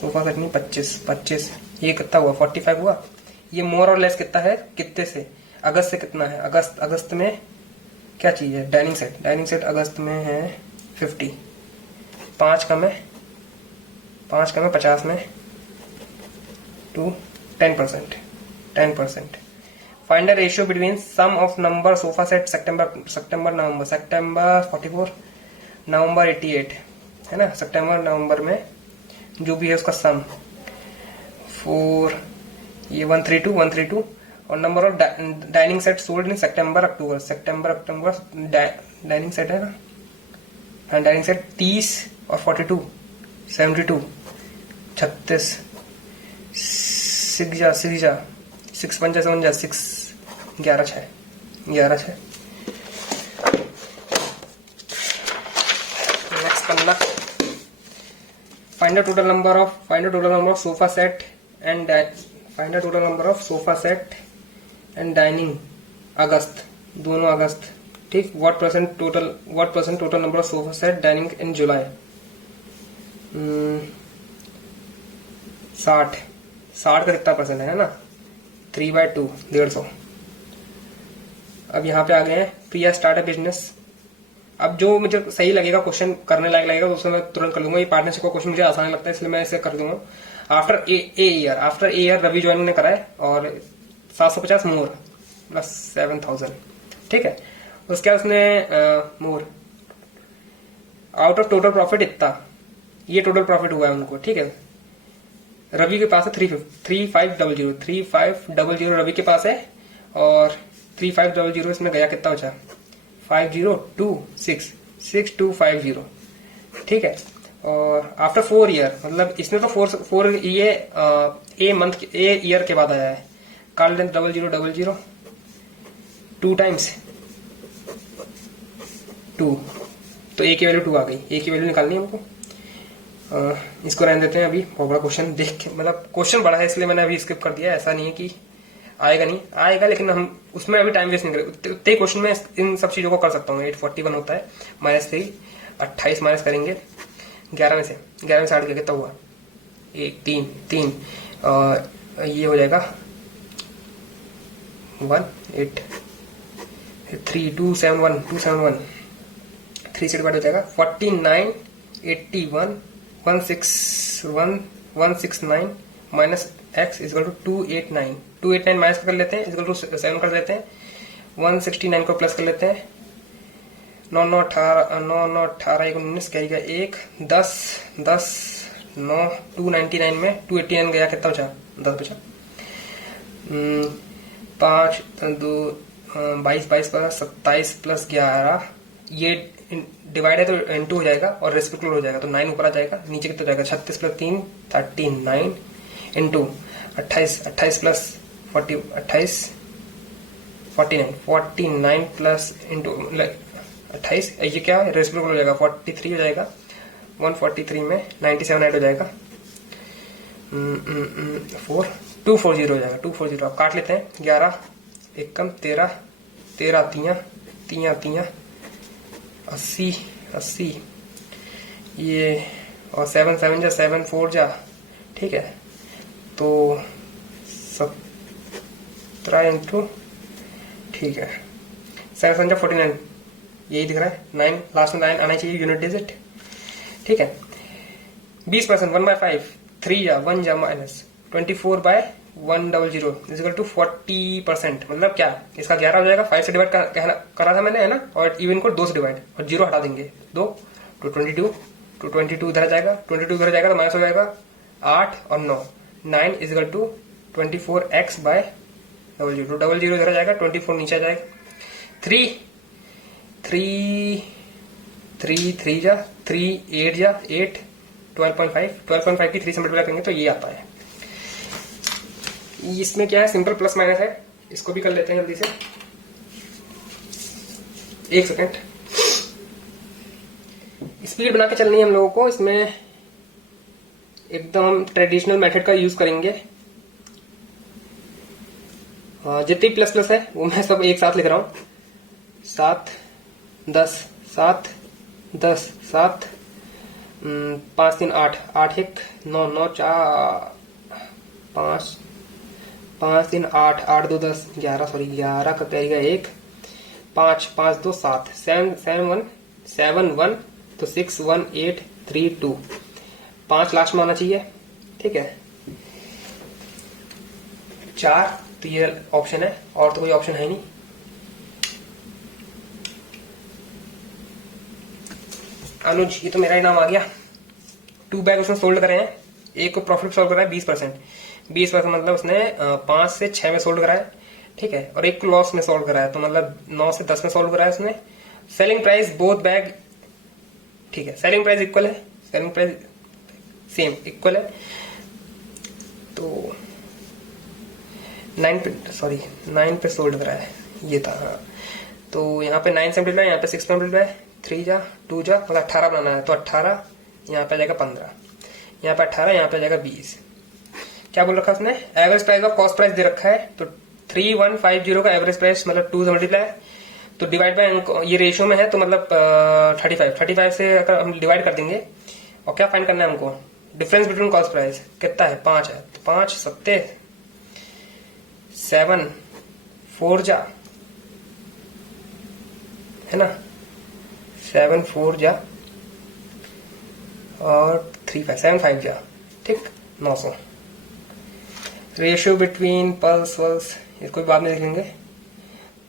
sofa set नहीं 25, ये कितना हुआ 45 हुआ। ये मोर और लेस कितना है, कितने से अगस्त से कितना है, अगस्त में क्या चीज है डाइनिंग सेट अगस्त में है 50, 5 कम है 50 में to 10%, find the ratio between sum of number sofa set November 44, November 88, है ना। सितंबर नवंबर में जो भी है उसका सम 4, ये 132 और number of dining set sold in September October dining set है ना। हाँ, डाइनिंग सेट 30 और 42 72 36 6 6 5 7 6 11 6 नेक्स्ट पन्ना। Find the total number of sofa set and dining August, दोनों अगस्त, ठीक। What percent total number of sofa set dining in July. 60 का कितना percent है ना, 3/2 150। अब यहाँ पे आ गए हैं प्रिया स्टार्ट अ बिजनेस। अब जो मुझे सही लगेगा, क्वेश्चन करने लायक लगेगा, तो उसमें मैं तुरंत कर लूंगा। ये पार्टनरशिप का क्वेश्चन मुझे आसान लगता है, इसलिए मैं इसे कर दूंगा। After a year Ravi joining ने करा है और 750 मोर प्लस 7000, ठीक है। उसके बाद उसने more out of total profit इतना, ये टोटल प्रॉफिट हुआ है उनको, ठीक है। रवि के पास है 3500 रवि के पास है और 3500 इसमें गया, कितना बचा 5026 6250, ठीक है। और आफ्टर 4 ईयर, मतलब इसमें तो 4 ये ए ईयर के बाद आया है। काल 0000 2 टाइम्स 2, तो ए की वैल्यू 2 आ गई। ए की वैल्यू निकालनी है हमको। इसको रहने देते हैं अभी। बहुत बड़ा क्वेश्चन देख के, मतलब क्वेश्चन बड़ा है इसलिए मैंने अभी स्किप कर दिया। ऐसा नहीं है कि आएगा, लेकिन हम उसमें अभी टाइम वेस्ट नहीं करेंगे। उतने क्वेश्चन में इन सब चीजों को कर सकता हूँ। 841 होता है -3, 28 माइनस करेंगे 11 में से 8 के कितना हुआ 1 3 और ये हो जाएगा 1 8 3 271 3 से डिवाइड हो जाएगा 49 81 169 minus x equal to 289 minus कर लेते हैं, इजकल टू 7 कर देते हैं। 169 को प्लस कर लेते हैं। 9 9 18 1 19 कहेगा 1 10 9 299 में 289 गया, कितना बचा 10 बचा। 5 2 22 प्लस 27 प्लस 11, ये डिवाइड है तो इनटू हो जाएगा और रेसिप्रोकल हो जाएगा, तो 9 ऊपर आ जाएगा। नीचे कितना जाएगा 36 plus 3 39 into 28 plus 40 49 plus into 28, ये क्या रेसिप्रोकल हो जाएगा 43 हो जाएगा। 143 में 97 ऐड हो जाएगा 240 हो जाएगा 240। आप काट लेते हैं 11 1 कम 13 3 80 ये और 7 7 जा 7 4 जा, ठीक है। तो 17 इंटू, ठीक है 7 जा 49, यही दिख रहा है। 9 लास्ट में 9 आना चाहिए यूनिट डिजिट, ठीक है। 20% 1/5 3 जा 1 जा माइनस 24/100 इजिकल टू 40%। मतलब क्या, इसका 11 हो जाएगा। 5 से डिवाइड करा था मैंने, है ना, और इवन को 2 से डिवाइड और 0 हटा देंगे 2 तो 22 इधर जाएगा, 22 इधर जाएगा तो माइनस हो जाएगा 8 और 9 इजिकल टू 24x/00 00 इधर जाएगा, 24 नीचे जाएगा। 3 जा 3 8 जा 8 12.5 की 3 से मल्टीप्लाई करेंगे तो ये आता है। इसमें क्या है, सिंपल प्लस माइनस है। इसको भी कर लेते हैं जल्दी से, 1 सेकेंड। स्पीड बना के चलनी है हम लोगों को। इसमें एकदम ट्रेडिशनल मेथड का यूज करेंगे। जितनी प्लस है वो मैं सब एक साथ लिख रहा हूं। 7 10 7 10 7 5 3 8 8 1 9 9 4 5 5 3 8 8 2 10 11 सॉरी 11 का करेगा 1 5 5 2 7 7 1 तो 6 1 8 3 2 5 लास्ट में आना चाहिए, ठीक है। 4 तो ये ऑप्शन है, और तो कोई ऑप्शन है नहीं। अनुज, ये तो मेरा ही नाम आ गया। 2 बैग उसने सोल्ड करे हैं, एक को प्रॉफिट सोल्ड करा है 20%, 20% मतलब उसने 5 से 6 में सोल्ड करा है, ठीक है, और एक को लॉस में सोल्ड करा है, तो मतलब 9 से 10 में सोल्ड करा है उसने। सेलिंग प्राइस बोथ बैग, ठीक है, सेलिंग प्राइस इक्वल है, सेलिंग प्राइस सेम इक्वल है, तो 9 पे सोल्ड करा है, ये था। हाँ, तो यहाँ पे 9 से मल्टीप्लाई, यहाँ पे 6 पे मल्टीप्लाई, 3 जा 2 जा, मतलब 18 बनाना है, तो 18 यहाँ पे आ जाएगा 15, यहाँ पे 18, यहाँ पे आ जाएगा 20। क्या बोल रखा है उसने, एवरेज प्राइस और कॉस्ट प्राइस दे रखा है, तो 3150 का एवरेज प्राइस मतलब 2 से मल्टीप्लाई, तो डिवाइड बाय, ये रेशियो में है तो मतलब 35 से अगर हम डिवाइड कर देंगे, और क्या फाइंड करना है हमको, डिफरेंस बिटवीन कॉस्ट प्राइस कितना है, 5 है, तो 5 सत्ते 7 4 जा, है ना, 7 4 जा और 7 5 जा, ठीक, 900। रेशियो बिटवीन पल्स वल्स इसको भी बाद में देख लेंगे।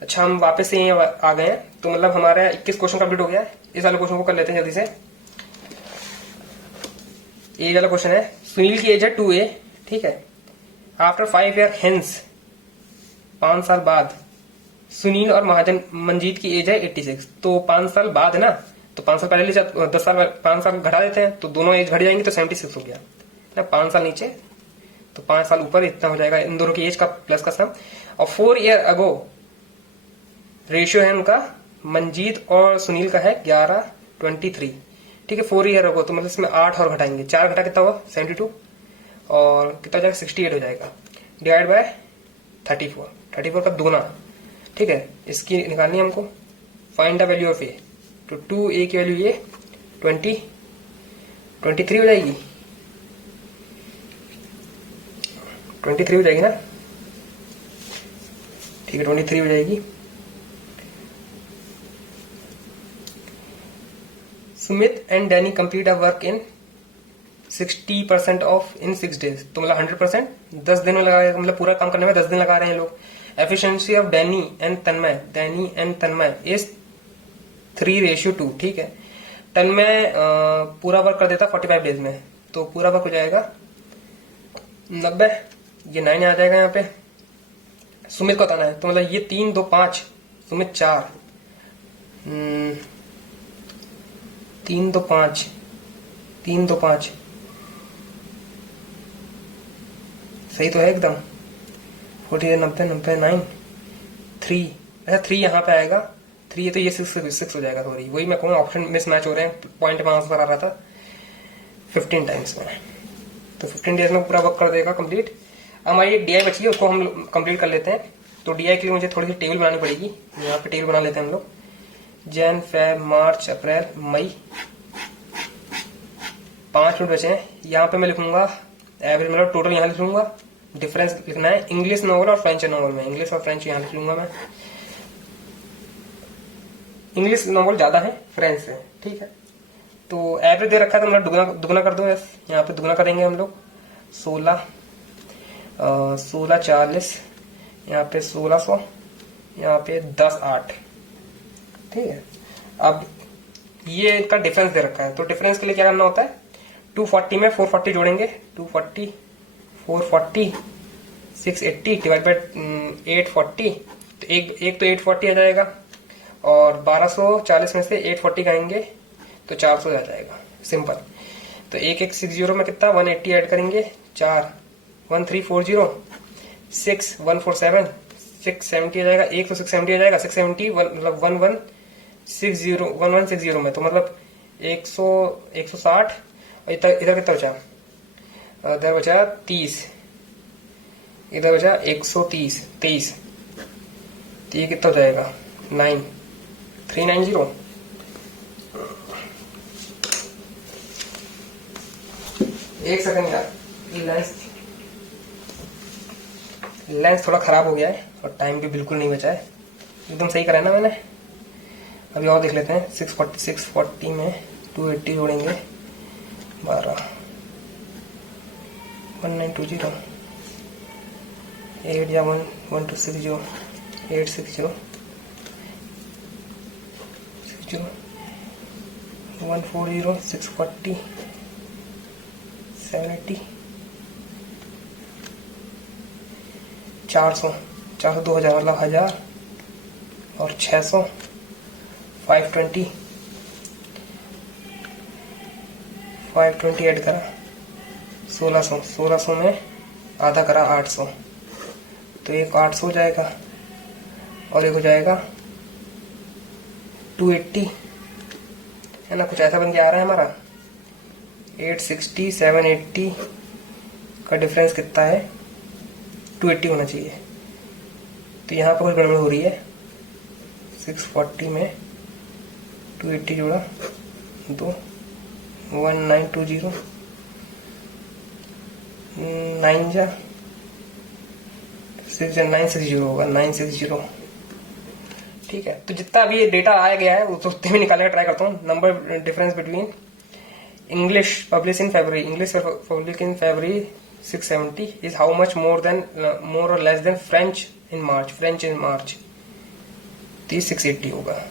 अच्छा, हम वापस से यहाँ आ गए हैं, तो मतलब हमारा 21 क्वेश्चन कंप्लीट हो गया है। इस वाले क्वेश्चन को कर लेते हैं जल्दी से। एज वाला क्वेश्चन है, सुनील की एज है 2A, ठीक है, आफ्टर 5 ईयर हेंस, 5 साल बाद सुनील और महाजन मंजीत की एज है 86, तो 5 साल बाद है ना, तो 5 साल पहले ले 10 साल 5 साल घटा देते हैं, तो दोनों एज घट जाएंगे, तो 76 हो गया ना, 5 साल नीचे तो 5 साल ऊपर, इतना हो जाएगा इन दोनों की एज का प्लस का सम। और 4 ईयर अगो रेशियो है उनका, मंजीत और सुनील का है 11:23, ठीक है, 4 ईयर अगो, तो मतलब इसमें 8 और घटाएंगे, 4 घटा कितना हुआ 72, और कितना हो जाएगा 68 हो जाएगा, डिवाइड बाय 34 का दोना, ठीक है, इसकी निकालनी है हमको, फाइंड द वैल्यू ऑफ ए, तो 2A की वैल्यू ये 23 हो जाएगी, 23 हो जाएगी ना, ठीक है, 23 हो जाएगी। Sumit and Danny complete a work in 60% of in 6 days, तो मतलब 100% 10 दिन में लगा, मतलब पूरा काम करने में 10 दिन लगा रहे हैं लोग। Efficiency of Danny and Tanmay is 3:2, ठीक है, तन्मय पूरा वर्क कर देता 45 डेज में, तो पूरा वर्क हो जाएगा 90, ये 9 आ जाएगा यहाँ पे। सुमित को बताना है, तो मतलब ये 3 2 5, सुमित 4, 3 2 5, 3 2 5, सही तो है एकदम, 40 90 90 9 3, अच्छा 3 यहाँ पे आएगा, 3 तो ये 6 हो जाएगा, सॉरी वही मैं कहूँ, ऑप्शन मिस मैच हो रहे हैं, पॉइंट में आंसर आ रहा था 15 टाइम्स में, तो 15 डेज में पूरा वर्क कर देगा कंप्लीट। हमारी एक DI बची है, उसको हम कंप्लीट कर लेते हैं। तो DI के लिए मुझे थोड़ी सी टेबल बनानी पड़ेगी, यहाँ पे टेबल बना लेते हैं हम लोग, जन फेब मार्च अप्रैल मई, 5 मिनट बचे हैं। यहाँ पे मैं लिखूंगा एवरेज, मतलब टोटल यहाँ लिख लूंगा, डिफरेंस लिखना है इंग्लिश नॉवल और फ्रेंच नॉवल में, इंग्लिश और फ्रेंच यहाँ लिख लूंगा मैं, इंग्लिश नॉवल ज्यादा है फ्रेंच से, ठीक है। तो एवरेज दे रखा है, तो मतलब दुगना कर दो, यहाँ पे दुगना करेंगे हम लोग, 16 40, यहाँ पे 1600, यहाँ पे 10 8, ठीक है। अब ये इनका डिफरेंस दे रखा है, तो डिफरेंस के लिए क्या करना होता है, 240 में 440 जोड़ेंगे, 240 440 680 डिवाइड बाय 840, तो एक तो 840 आ जाएगा, और 1240 में से 840 खाएंगे तो 400 आ जाएगा, सिंपल। तो 1160 में कितना 180 ऐड करेंगे, 4 1340 6 147 670 आ जाएगा, 1 तो 670 आ जाएगा, 670 मतलब 1160 में, तो मतलब 160, इधर कितना बचा, इधर बचा 30, इधर बचा 130 23, तो ये कितना हो जाएगा 390। एक सेकंड यार, लेंस थोड़ा खराब हो गया है और टाइम भी बिल्कुल नहीं बचा है, एकदम सही करा है ना मैंने। अभी और देख लेते हैं, 640 में 280 जोड़ेंगे, 12 1920 8 या 1 1260 860 60 140 640 780 400 2000 मतलब 1000 और 600 520 ऐड करा 1600 में आधा करा 800, तो एक 800 हो जाएगा और एक हो जाएगा 280, है ना, कुछ ऐसा बन के आ रहा है हमारा। 860 780 का डिफरेंस कितना है, 280 होना चाहिए। तो यहाँ पर कुछ गड़बड़ हो रही है। 640 में 280 जोड़ा 2 1920 9 जा 6 960 होगा 960। ठीक है, तो जितना अभी ये डेटा आया गया है तो उतने में निकालने का ट्राई करता हूँ। Number difference between English publish in February 670 is how much more or less than French in March। तो 680 होगा।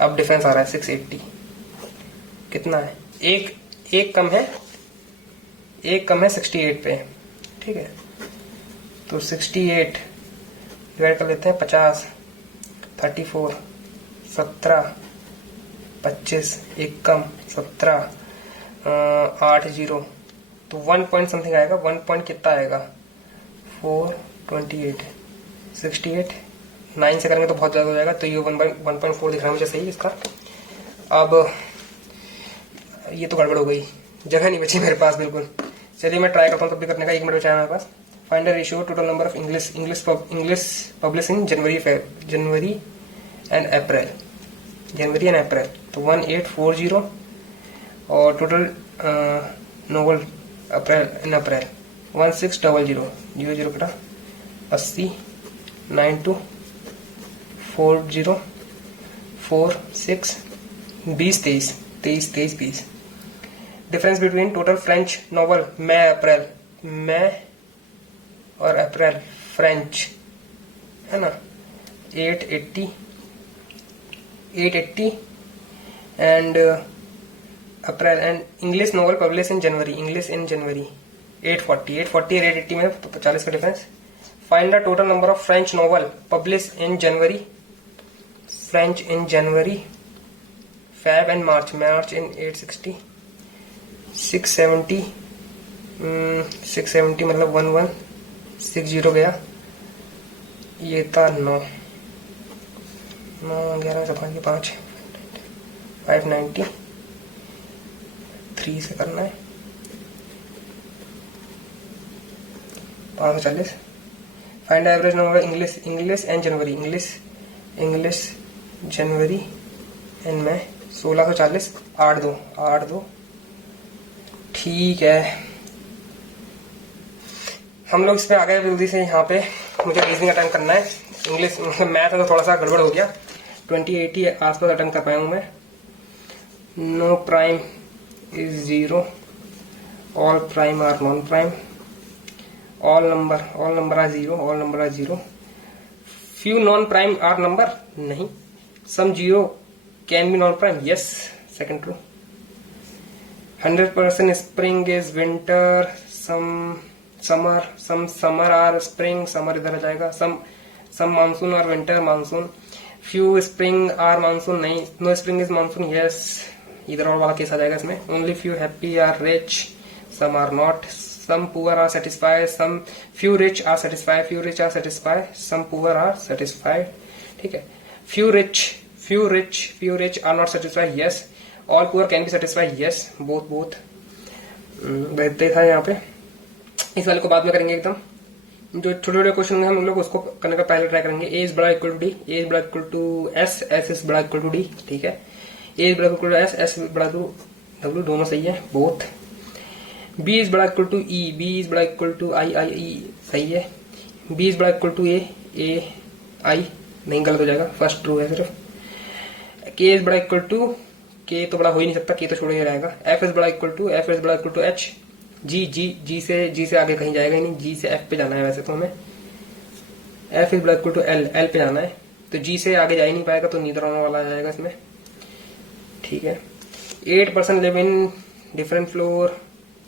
अब डिफरेंस आ रहा है 680 कितना है, एक कम है 68 पे। ठीक है, तो 68 डिवाइड कर लेते हैं 50 34 17 25 एक कम 17 8 0, तो 1 पॉइंट समथिंग आएगा। 1 पॉइंट कितना आएगा 428 68 9 से करेंगे तो बहुत ज्यादा हो जाएगा, तो ये 1.4 दिख रहा है मुझे सही इसका। अब ये तो गड़बड़ हो गई, जगह नहीं बची मेरे पास बिल्कुल। चलिए मैं ट्राई करता हूँ तब भी करने का, 1 मिनट बचा है मेरे पास। Find the ratio total number of English publish in January and April. तो 1840 और टोटल नोवेल अप्रैल 1600 00 कटा 80 92 40 4 6 20 23 difference between total French novel May और अप्रैल फ्रेंच, है ना, 880 and April and English novel publish in January 840 और 880 में तो 40 का डिफरेंस। Find the total number of French novel publish in January Feb and March in 860 670 मतलब 1160 गया, ये था 9 11 से 5 590 3 से करना है 540। Find average number English and January and में 1640 8 2। ठीक है, हम लोग इसमें आ गए जल्दी से। यहाँ पे मुझे रीजनिंग अटेंड करना है। इंग्लिश मैथ में तो थोड़ा सा गड़बड़ हो गया, 2080 आसपास अटेंड कर पाया हूँ मैं। No prime is 0, all prime are non prime, all number are 0, few non prime are number नहीं, some 0 can be non prime, yes, second true. 100% spring is winter, some summer are spring, summer इधर आ जाएगा, some monsoon are winter, monsoon, few spring are monsoon, नहीं, no spring is monsoon, yes, इधर और वाला case आ जाएगा इसमें। only few happy are rich, some are not, some poor are satisfied, some few rich are satisfied, some poor are satisfied। ठीक है, few rich are not satisfied, yes, all poor can be satisfied, yes, both। बेहतर था यहाँ पे। इस वाले को बाद में करेंगे एकदम, जो छोटे क्वेश्चन हैं हम लोग उसको करने का पहले ट्राई करेंगे। ए इज बड़ा equal to D, A is बड़ा equal to S, S is बड़ा इक्वल टू डी। ठीक है, ए इज बड़ा इक्वल टू एस, एस बड़ा टू डब्ल्यू, दोनों सही है, बोथ। बी इज बड़ा equal to E, B is बड़ा equal to I, I E सही है। बी इज बड़ा इक्वल टू ए आई नहीं, गलत हो जाएगा, फर्स्ट ट्रू है सिर्फ। के इज बड़ा इक्वल टू, के तो बड़ा हो ही नहीं सकता, के तो छोड़ ही रहेगा। एफ इज बड़ा इक्वल टू एच, जी से आगे कहीं जाएगा ही नहीं, जी से एफ पे जाना है वैसे तो हमें। F is equal to L, L पे जाना है तो G से आगे जा ही नहीं पाएगा तो नीदर ऑन वाला आ जाएगा इसमें, ठीक है। 8% लिव इन डिफरेंट फ्लोर,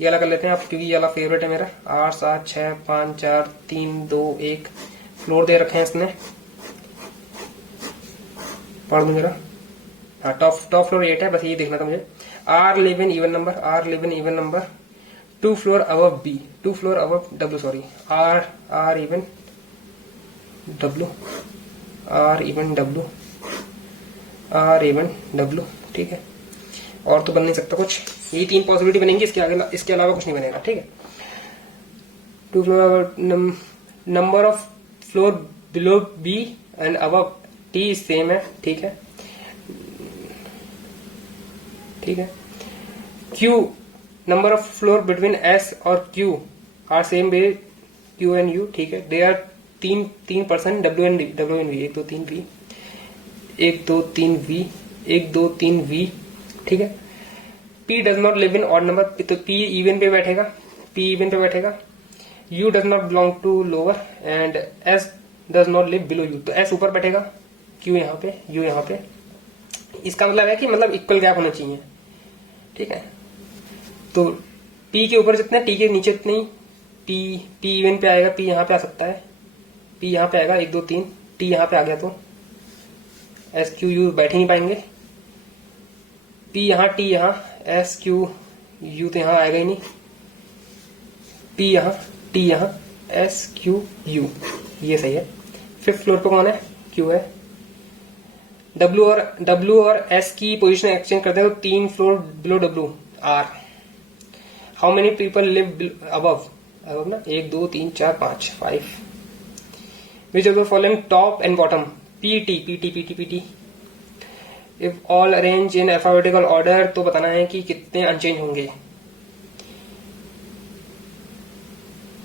ये वाला कर लेते हैं आप क्योंकि ये वाला फेवरेट है मेरा। 8 7 6 5 4 3 2 1 फ्लोर दे रखे हैं इसने, पढ़ दूं जरा। हाँ, टॉप फ्लोर 8 है, बस ये देखना था मुझे। R live in even number, R live in even number 2 floor above B, 2 floor above W, sorry R even W, R even W, R even W, ठीक है। और तो बन नहीं सकता कुछ, यही 3 पॉसिबिलिटी बनेंगी, इसके अलावा कुछ नहीं बनेगा, ठीक है। 2 floor number of floor below B and above T same है, ठीक है, ठीक है। Q number of floor between S और Q are same way Q and U, ठीक है। They are 3% W and V, 1 2 3 V, 1 2 3 V, 1 2 3 V, ठीक है। P does not live in odd number, तो P इवन पे बैठेगा, P इवन पे बैठेगा। U does not belong to lower and S does not live below U, तो S ऊपर बैठेगा, Q यहाँ पे, U यहाँ पे। इसका मतलब है कि मतलब इक्वल गैप होना चाहिए, ठीक है। तो P के ऊपर जितने T के नीचे इतने ही, P इवन पे आएगा, P यहाँ पे आ सकता है, P यहाँ पे आएगा 1 2 3, T यहाँ पे आ गया तो S Q U बैठ ही नहीं पाएंगे। P यहाँ, T यहाँ, S Q U तो यहाँ आएगा ही नहीं, P यहाँ, T यहाँ, S Q U, ये सही है। 5th फ्लोर पे कौन है? Q है। W और S की पोजीशन एक्सचेंज करते हैं तो 3 floor below W R। How many people live above ना, 1 2 3 4 5 5। विच of the following top and bottom, PT। If all arrange in alphabetical order, तो बताना है कि कितने अनचेंज होंगे।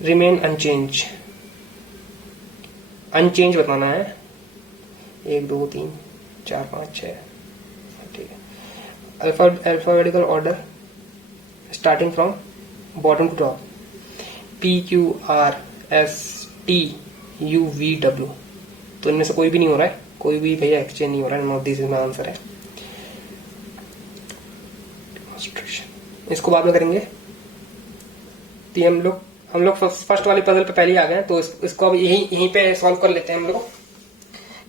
रिमेन अनचेंज बताना है, 1 2 3 4 5 6, ठीक है। Alphabetical order starting from bottom to top, P Q R S T U V W, तो इनमें से कोई भी नहीं हो रहा है, कोई भी भैया एक्सचेंज नहीं हो रहा है। Not this is my answer है। इसको बाद में करेंगे, तो हम लोग फर्स्ट वाले पजल पे पहले ही आ गए, तो इसको अब यहीं पे सॉल्व कर लेते हैं हम लोग।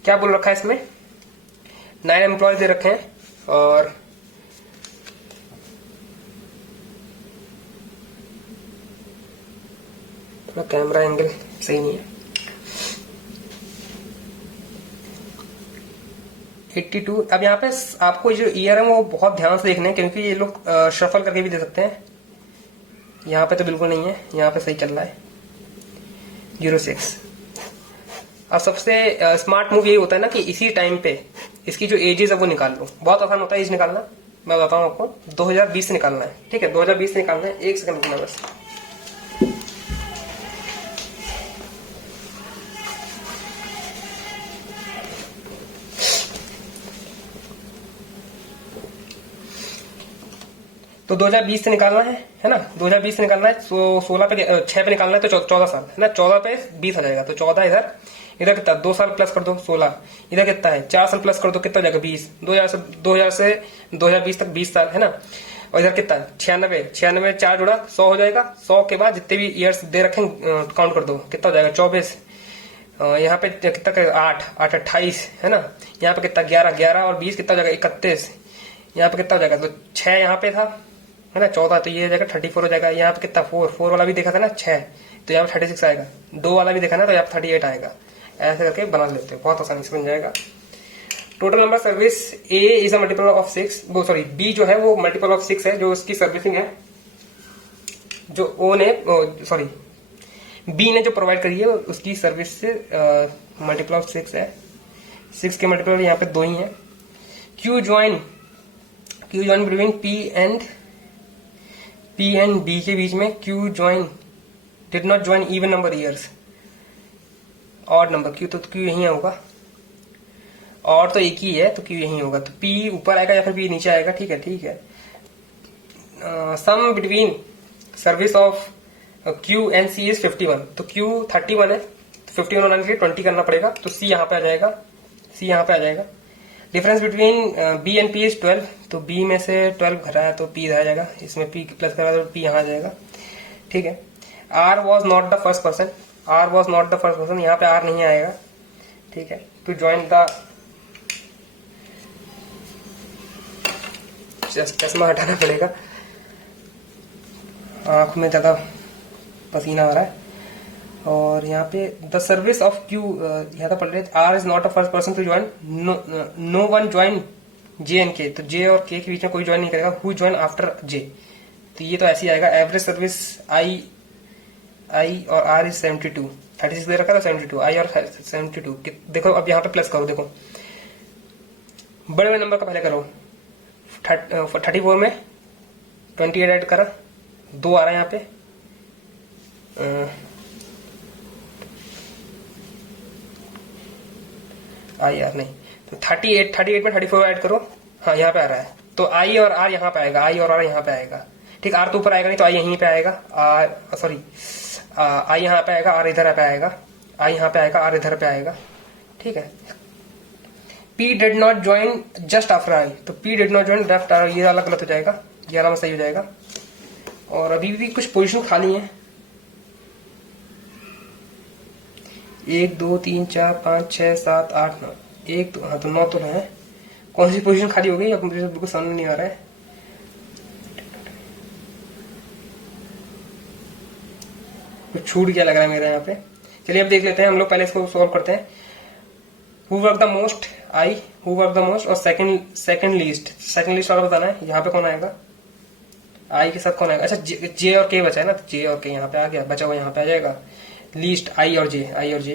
क्या बोल रखा है इसमें, 9 एम्प्लॉय दे रखे हैं और थोड़ा कैमरा एंगल सही नहीं है। 82। अब यहाँ पे आपको जो ईयर है वो बहुत ध्यान से देखना है, क्योंकि ये लोग शफल करके भी दे सकते हैं। यहाँ पे तो बिल्कुल नहीं है, यहाँ पे सही चल रहा है 06। अब सबसे स्मार्ट मूव यही होता है ना कि इसी टाइम पे इसकी जो एजेस है वो निकाल लो। बहुत आसान होता है एज निकालना, मैं बताता हूँ आपको। 2020 से निकालना है, ठीक है, 2020 से निकालना है। 1 सेकंड रुकना बस। तो 2020 से निकालना है ना, 2020 से निकालना है। 16 पे 6 पे निकालना है तो 14 साल है ना, 14 पे 20 आ जाएगा, तो 14 इधर कितना, 2 साल प्लस कर दो 16, इधर कितना है 4 साल प्लस कर दो, कितना हो जाएगा 20। 2000 से 2020 तक 20 साल है ना, और इधर कितना है 96 4 जुड़ा 100 हो जाएगा। 100 के बाद जितने भी ईयर्स दे रखे काउंट कर दो, कितना हो जाएगा 24। यहाँ पे कितना 8 28 है ना, यहाँ पे कितना 11 और 20 कितना हो जाएगा 31। यहाँ पे कितना हो जाएगा, तो 6 यहाँ पे था है ना, 14, तो ये हो जाएगा 34 हो जाएगा। यहाँ पे कितना 4 वाला भी देखा था ना 6, तो यहाँ पे 36 आएगा। 2 वाला भी देखा ना, तो यहाँ पे 38 आएगा। ऐसे करके बना लेते हैं, बहुत आसानी से बन जाएगा। Total number service A is a multiple of 6, वो सॉरी B जो है वो मल्टीपल ऑफ 6 है, जो उसकी सर्विसिंग है, जो O ने सॉरी B ने जो प्रोवाइड करी है उसकी सर्विस से मल्टीपल ऑफ 6 है। 6 के मल्टीपल यहाँ पे 2 ही है। Q join between P and B के बीच में, Q join did not join even number years, odd number Q, तो Q यही होगा। और तो एक ही है तो Q यही होगा, तो P ऊपर आएगा या फिर P नीचे आएगा, ठीक है। Sum between service of Q and C is 51, तो Q 31 है, 51 बनाने के लिए 20 करना पड़ेगा, तो सी यहाँ पे आ जाएगा, सी यहाँ पे आ जाएगा। Difference between B and P is 12, तो बी में से 12 घटा है तो पी इधर आ जाएगा, इसमें पी प्लस करा तो पी यहाँ आ जाएगा, ठीक है। R was not the first person, R was not the first person, यहाँ पे आर नहीं आएगा, ठीक है। टू ज्वाइन द, चश्मा हटाना पड़ेगा, आंख में ज्यादा पसीना आ रहा है। और यहाँ पे द सर्विस ऑफ क्यू, यहाँ तो पढ़ रहे R is not a first person to join, no one join J and K, तो जे और के बीच में कोई ज्वाइन नहीं करेगा, हु ज्वाइन आफ्टर जे, तो ये तो ऐसे ही आएगा। एवरेज सर्विस आई, आई और आर इज 72, 36 दे रखा था 72, आई और 72, देखो अब यहाँ पे प्लस करो, देखो बड़े बड़े नंबर का पहले करो, 34 में 28 ऐड करा, 2 आ रहा है यहाँ पे, आई आर नहीं, तो 38 में 34 ऐड करो, हाँ यहाँ पे आ रहा है, तो आई और आर यहाँ पे आएगा, आई और आर यहाँ पे आएगा, ठीक। आर तो ऊपर आएगा नहीं, तो आई यहीं पे आएगा, आर सॉरी आई यहाँ पे आएगा, आर इधर पे आएगा, आई यहाँ पे आएगा, आर इधर पे आएगा, ठीक है। P did not join just after I, तो P did not join left R, ये वाला गलत हो जाएगा, ये वाला सही हो जाएगा। और अभी भी कुछ पोजीशन खाली है, 1 2 3 4 5 6 7 8 9, 1 2, हाँ तो 9 तो है, कौन सी पोजीशन खाली हो गई अब मुझे बिल्कुल समझ नहीं आ रहा है। कुछ छूट गया लग रहा है मेरे यहाँ पे, चलिए अब देख लेते हैं, हम लोग पहले इसको सॉल्व करते हैं। Who work the most, I, who work the most, और सेकंड लीस्ट वाला बताना है, यहाँ पे कौन आएगा, आई के साथ कौन आएगा, अच्छा जे और के बचा है ना, तो जे और के यहाँ पे आ गया, बचा हुआ यहाँ पे आ जाएगा, लीस्ट आई और जे, आई और J.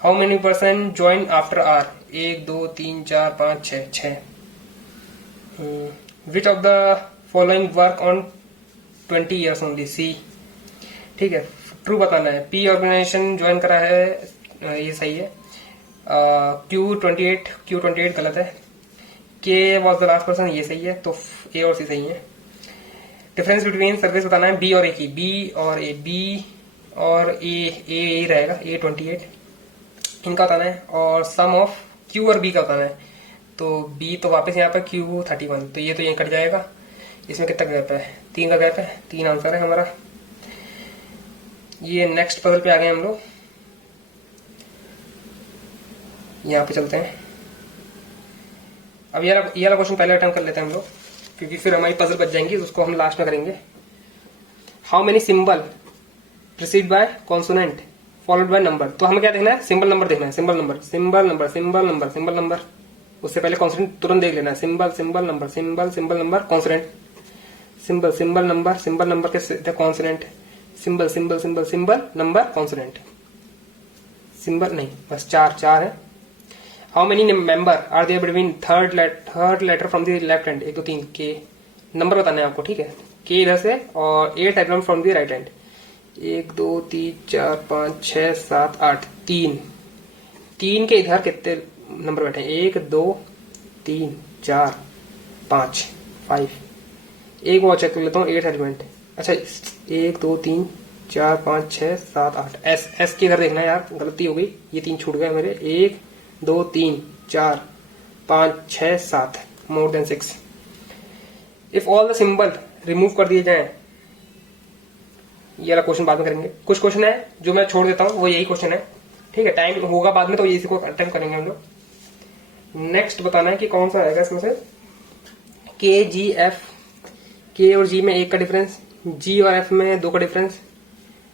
How many person join after R, 1 2 3 4 5 6, 6। Which of the following work on 20 years only, C, ठीक है। ट्रू बताना है, पी ऑर्गेनाइजेशन ज्वाइन करा है, ये सही है। Q28 गलत है, के वॉज द लास्ट पर्सन, ये सही है, तो ए और सी सही है। डिफरेंस बिटवीन सर्विस बताना है बी और ए की, बी और ए, बी और ए रहेगा, A28 इनका बताना है, और सम ऑफ क्यू और बी का बताना है, तो बी तो वापस यहाँ पर Q31, तो ये तो यहीं कट जाएगा। इसमें कितना गैप है, 3 का गैप है, 3 आंसर है हमारा। ये नेक्स्ट पजल पे आ गए हम लोग, यहाँ पे चलते हैं। अब ये वाला क्वेश्चन पहले अटेम्प्ट कर लेते हैं हम लोग, क्योंकि फिर हमारी पजल बच जाएंगी, उसको हम लास्ट में करेंगे। How many symbol preceded by consonant followed by number, तो हमें क्या देखना है, सिंबल नंबर देखना है, symbol number, symbol number, symbol number, symbol number, उससे पहले कॉन्सोनेंट तुरंत देख लेना है, symbol symbol number, symbol symbol number, consonant, symbol symbol number, symbol number के consonant, symbol symbol symbol symbol number consonant, symbol नहीं, बस 4 है। How many member are there between third letter from the left hand, 1 2 3, के number बताना है आपको, ठीक है, के इधर से, और 8 album from the right hand, 1 2 3 4 5 6 7 8, 3 के इधर कितने नंबर बैठे हैं, 1 2 3 4 5 5, एक और चेक कर लेता हूँ, 8 एलिमेंट, अच्छा 1 2 3 4 5 6 7 8, एस के इधर देखना है यार, गलती हो गई, ये 3 छूट गए मेरे, 1 2 3 4 5 6 7, more than 6। If all the symbol remove कर दिए जाए, ये वाला क्वेश्चन बाद में करेंगे। कुछ क्वेश्चन है जो मैं छोड़ देता हूँ, वो यही क्वेश्चन है, ठीक है, टाइम होगा बाद में तो इसी को अटेम्प्ट करेंगे हम लोग। नेक्स्ट बताना है कि कौन सा आएगा इसमें से, के जी एफ, के और जी में 1 का डिफरेंस, जी और एफ में 2 का डिफरेंस,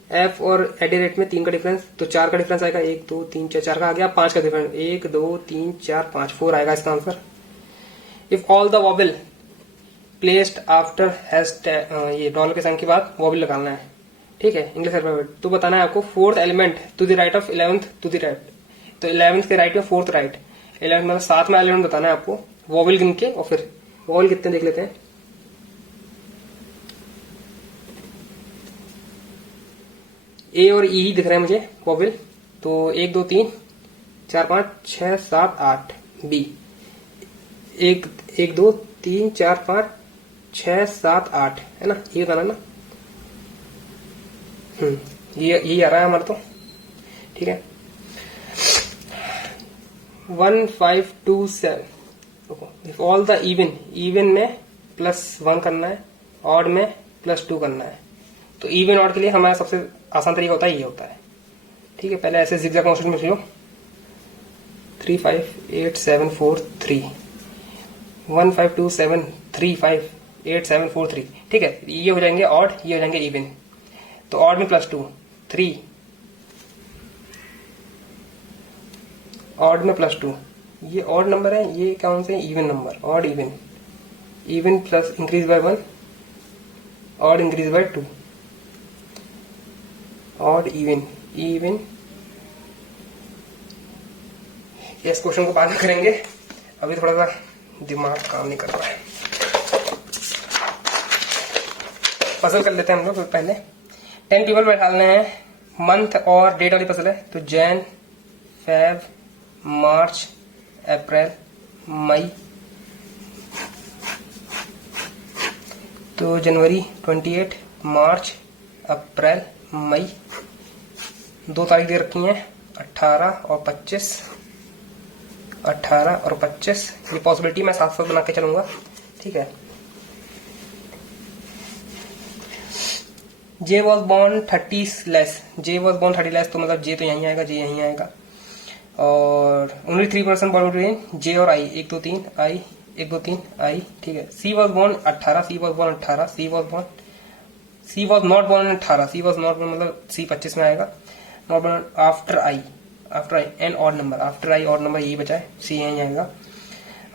एफ और एडिरेट में 3 का डिफरेंस, तो 4 का डिफरेंस आएगा, 1 2 3 4 का आ गया, 5 का डिफरेंस, 1 2 3 4 5, 4 आएगा इसका answer. If all the vowel placed after has, ये डॉलर के साइन के बाद वॉबल लगाना है, ठीक है, इंग्लिश अल्फाबेट, तो बताना है आपको 4th element to the right of 11th to the right, तो 11th के राइट में 4th राइट, 11th मतलब 7 में एलिमेंट बताना है आपको, वॉबल गिन के, और फिर वॉबल कितने देख लेते हैं। ए और ई दिख रहे हैं मुझे वॉबल, तो 1 2 3 4 5 6 7 8, बी 1 2 3 4 5 6 7 8 है ना, ये बताना ना, ये आ रहा है हमारा, तो ठीक है। 1527 ऑल द इवन में +1 करना है, ऑड में +2 करना है। तो इवन ऑड के लिए हमारा सबसे आसान तरीका होता है ये होता है। ठीक है, पहले ऐसे जिगजैग मोशन में लो 358743 1527358743। ठीक है, ये हो जाएंगे ऑड, ये हो जाएंगे इवन। तो ऑड में +2 3, ऑड में +2, ये ऑड नंबर है, ये कौन से even number, odd even, even plus increase by 1, odd increase by 2, odd even even. इस क्वेश्चन को बाद में करेंगे, अभी थोड़ा सा दिमाग काम नहीं कर रहा है। पजल कर लेते हैं हम लोग। पहले 10 पीपल बैठाने हैं, मंथ और डेट वाली पजल है। तो जैन, फेब, मार्च, अप्रैल, मई। तो जनवरी 28, मार्च, अप्रैल, मई। 2 तारीख दे रखी हैं 18 और 25, 18 और 25। ये पॉसिबिलिटी मैं साथ साथ बना के चलूंगा। ठीक है, जे was born 30 less, J was born 30 less, तो मतलब जे तो यहीं आएगा, जे यहीं आएगा। और ओनली 3% बॉर्न बिटवीन जे और आई, 1 2 3 आई, 1 2 3 आई। ठीक है, C was born 18, C was born 18, C was not born 18, C was not born मतलब सी 25 में आएगा। Not born after I an odd number, after I odd number, यही बचा है, सी यहीं आएगा।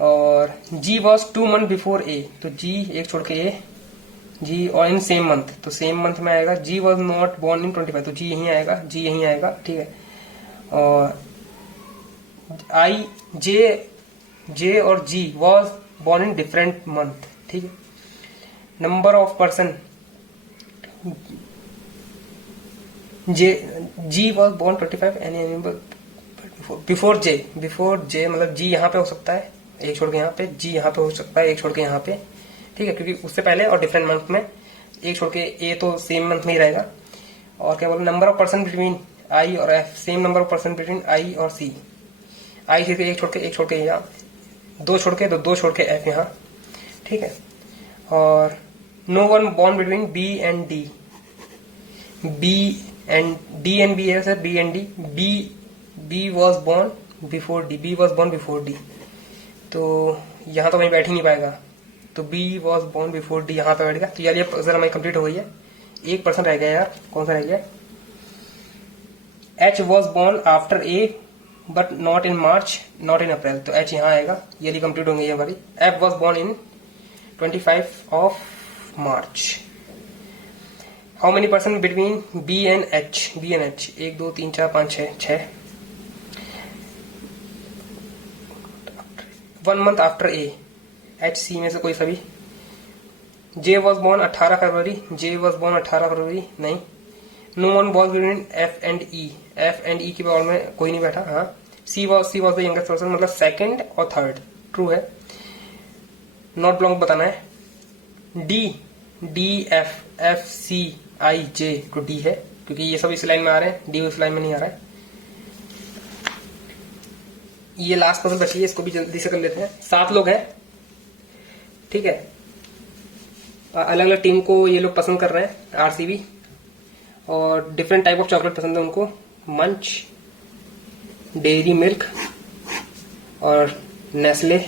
और G was 2 months before A, तो जी एक छोड़ के ए, जी और इन सेम मंथ, तो सेम मंथ में आएगा। G was not born in 25, तो जी यहीं आएगा, जी यहीं आएगा। ठीक है, और आई जे और G was born in different month. ठीक है, number of person, G was born 25 any before J मतलब जी यहाँ पे हो सकता है एक छोड़ के यहाँ पे, जी यहाँ पे हो सकता है एक छोड़ के यहाँ पे। ठीक है, क्योंकि उससे पहले और डिफरेंट मंथ में एक छोड़ के ए तो सेम मंथ में ही रहेगा। और क्या बोला, number of person between I और F, same number of person between I और सी। आई से एक छोड़ के यहाँ, 2 छोड़ के, तो 2 छोड़ के एफ यहाँ। ठीक है, और no one born between B and D, B and D and B है sir, B and D, B was born before D, B was born before D. तो यहाँ तो कहीं बैठ ही नहीं पाएगा, तो B was born before D यहाँ पे बैठेगा। तो यार ये पजल हमारी कंप्लीट हो गई है। 1% रह गया यार, कौन सा रह गया। H was born after A but not in March not in April, तो एच यहाँ आएगा, ये कंप्लीट हो गई है हमारी। F was born in 25 of March। How many person between B and H, 1 2 3 4 5 6। 1 month after A, H C में से कोई सभी। J was born 18 February, J was born 18 February, नहीं। No one was between F and E, F and E की ball में कोई नहीं बैठा। हाँ, C was the youngest person, मतलब सेकंड और थर्ड, ट्रू है। नॉट बिलोंग बताना है। डी एफ सी आई जे, तो डी है, क्योंकि ये सब इस लाइन में आ रहे हैं, डी उस लाइन में नहीं आ रहा है। ये लास्ट पजल बची है, इसको भी जल्दी से कर लेते हैं। 7 लोग हैं, ठीक है, अलग अलग टीम को ये लोग पसंद कर रहे हैं, आरसीबी, और डिफरेंट टाइप ऑफ चॉकलेट पसंद है उनको, मंच, डेयरी मिल्क और नेस्ले।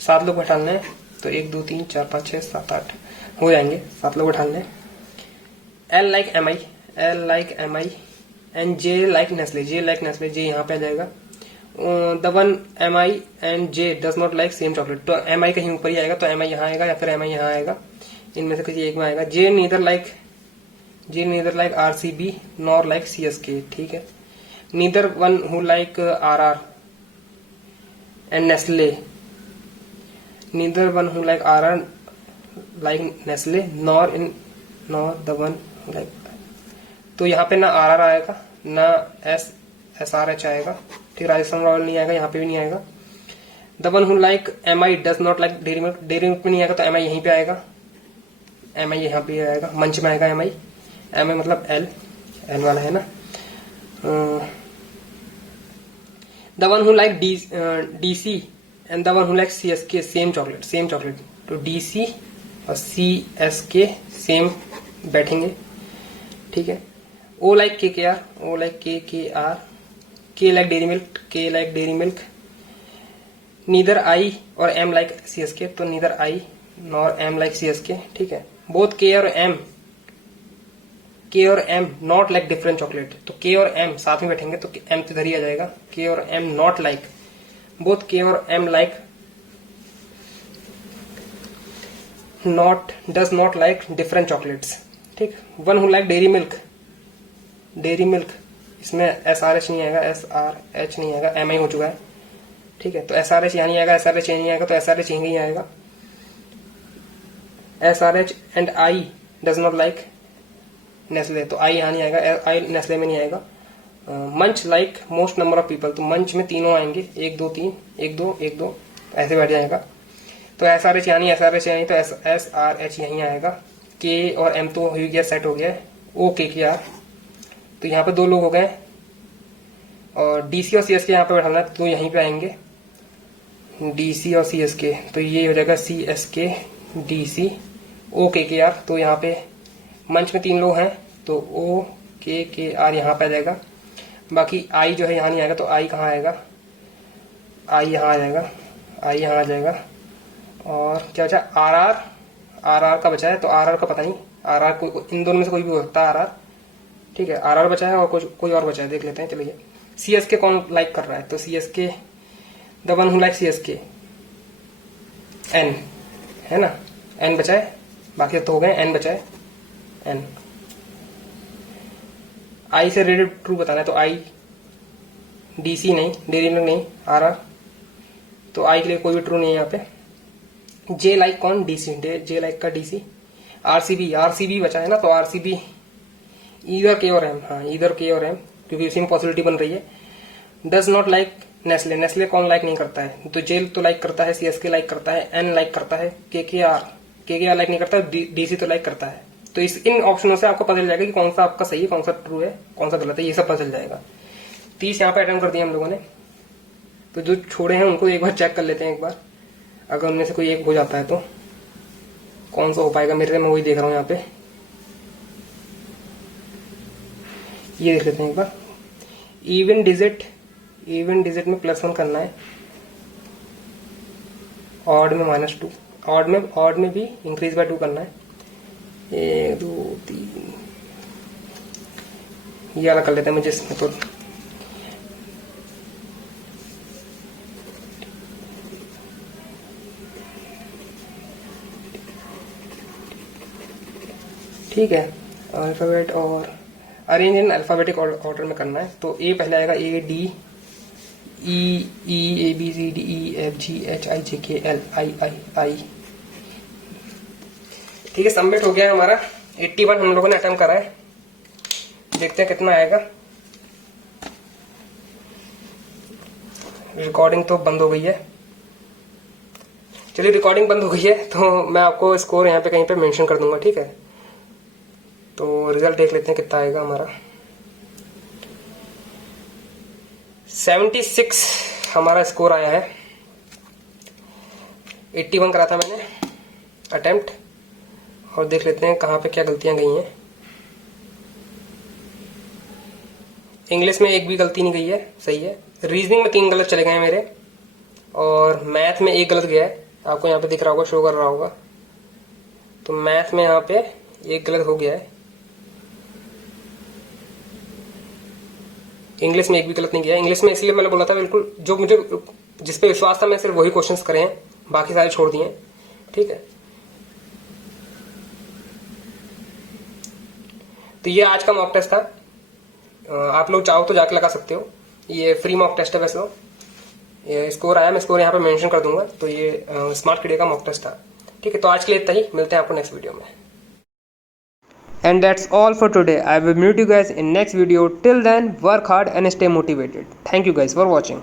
7 लोग बैठाने हैं, तो 1 2 3 4 5 6 7 8 हो जाएंगे। 7 लोग बैठाने हैं। L like M I and J like Nestle, J यहाँ पे आ जाएगा। The one M I and J does not like same chocolate, तो एम आई कहीं ऊपर ही आएगा, तो एम आई यहाँ आएगा या फिर एम आई यहाँ आएगा, इनमें से किसी एक में आएगा। J neither like RCB nor like CSK, ठीक है। Neither one who like RR and Nestle, neither one who like RR like Nestle nor the one like, तो यहाँ पे ना आरआर आएगा ना एसआरएच आएगा, ठीक। राजस्थान रॉयल नहीं आएगा, यहाँ पे भी नहीं आएगा। The one who like M I does not like dairy milk में नहीं आएगा, तो एम आई यहीं पे आएगा, एम आई यहाँ पे आएगा, मंच में आएगा एम आई मतलब एल वाला है ना। The one who like DC and the one who like CSK same chocolate. तो DC और CSK सेम बैठेंगे, ठीक है। O like KKR, O like KKR, K like dairy milk, K like dairy milk. Neither I और M like CSK, तो neither I nor M like CSK, ठीक है। Both K और M not like different chocolate, तो K और M साथ में बैठेंगे तो M तो इधर ही आ जाएगा। K और M not like, both K और M like does not like different chocolates, ठीक। One who like dairy milk, इसमें SRH नहीं आएगा, SRH नहीं आएगा, MI हो चुका है, ठीक है। तो SRH यहाँ नहीं आएगा, SRH यहाँ नहीं आएगा, तो SRH यहीं आएगा। SRH and I does not like Nestle, तो I यहाँ नहीं आएगा, I नेस्ले में नहीं आएगा। मंच like most number of people, तो मंच में तीनों आएंगे, 1 2 3, 1 2 1 2 ऐसे बैठ जाएगा। तो SRH यहाँ नहीं, SRH यहाँ नहीं, तो SRH यहीं आएगा। K और M तो हो गया, सेट हो गया। O KKR, तो यहाँ पे 2 लोग हो गए, और DC और CSK यहाँ पे बैठाना है, तो यहीं पे आएंगे DC और CSK, तो ये हो जाएगा CSK DC O KKR। तो यहाँ पे मंच में 3 लोग हैं, तो O KKR यहाँ पे आ जाएगा। बाकी I जो है यहाँ नहीं आएगा, तो I कहाँ आएगा, I यहाँ आ जाएगा, I यहाँ आ जाएगा। और क्या बचा, RR का बचा है, तो RR का पता नहीं, RR को इन दोनों में से कोई भी हो सकता है, RR, ठीक है। RR बचा है और कोई और बचा है, देख लेते हैं, चलिए। CSK कौन लाइक कर रहा है, तो CSK the one who like CSK N है ना, N बचा है, बाकी तो हो गए, N बचा है, N। I से रिलेटेड ट्रू बताना है, तो I, DC नहीं, डेयरी मिल्क नहीं, RR, तो I के लिए कोई भी ट्रू नहीं है यहाँ पे। J लाइक कौन, DC, J लाइक का DC। RCB बचा है ना, तो RCB ईदर K और M, हाँ ईदर K और M, क्योंकि उसी में पॉसिबिलिटी बन रही है। डज नॉट लाइक नेस्ले कौन लाइक नहीं करता है, तो J तो लाइक करता है, CSK लाइक करता है, N लाइक करता है, KKR लाइक नहीं करता, DC तो लाइक करता है। तो इन ऑप्शनों से आपको पता चल जाएगा कि कौन सा आपका सही है, कौन सा ट्रू है, कौन सा गलत है, ये सब पता चल जाएगा। 30 यहाँ पे अटेम्प्ट कर दिए हम लोगों ने, तो जो छोड़े हैं उनको एक बार चेक कर लेते हैं एक बार, अगर उनमें से कोई एक हो जाता है तो कौन सा हो पाएगा मेरे, मैं वही देख रहा हूँ यहाँ पे। ये देख लेते हैं एक बार। इवन डिजिट में +1 करना है, ऑड में -2, ऑड में भी इंक्रीज बाय 2 करना है। 1 2 3, ये वाला कर लेते हैं मुझे इसमें, तो ठीक है। अल्फाबेट और अरेंज इन अल्फाबेटिक ऑर्डर में करना है, तो A पहले आएगा, A D E A B C D E F G H I J K L I। ठीक है, सबमिट हो गया है हमारा। 81 हम लोगों ने अटेम्प्ट करा है, देखते हैं कितना आएगा। रिकॉर्डिंग तो बंद हो गई है, चलिए रिकॉर्डिंग बंद हो गई है तो मैं आपको स्कोर यहाँ पे कहीं पे मेंशन कर दूंगा, ठीक है। तो रिजल्ट देख लेते हैं कितना आएगा हमारा। 76 हमारा स्कोर आया है। 81 करा था मैंने अटेम्प्ट, और देख लेते हैं कहाँ पे क्या गलतियां गई हैं। इंग्लिश में एक भी गलती नहीं गई है, सही है। रीजनिंग में 3 गलत चले गए हैं मेरे, और मैथ में 1 गलत गया है, आपको यहाँ पे दिख रहा होगा, शो कर रहा होगा। तो मैथ में यहाँ पे 1 गलत हो गया है। इंग्लिश में 1 भी गलत नहीं गया। इंग्लिश में इसलिए मैंने बोला था बिल्कुल जो मुझे जिस पे विश्वास था, मैं सिर्फ वही क्वेश्चंस करे हैं, बाकी सारे छोड़ दिए, ठीक है। तो ये आज का मॉक टेस्ट था, आप लोग चाहो तो जाके लगा सकते हो, ये फ्री मॉक टेस्ट है वैसे। ये स्कोर आया, मैं स्कोर यहाँ पे मेंशन कर दूंगा। तो ये स्मार्ट किडे का मॉक टेस्ट था, ठीक है। तो आज के लिए इतना ही, मिलते हैं आपको नेक्स्ट वीडियो में। And that's all for today. I will meet you guys in next video. Till then, work hard and stay motivated. Thank you guys for watching.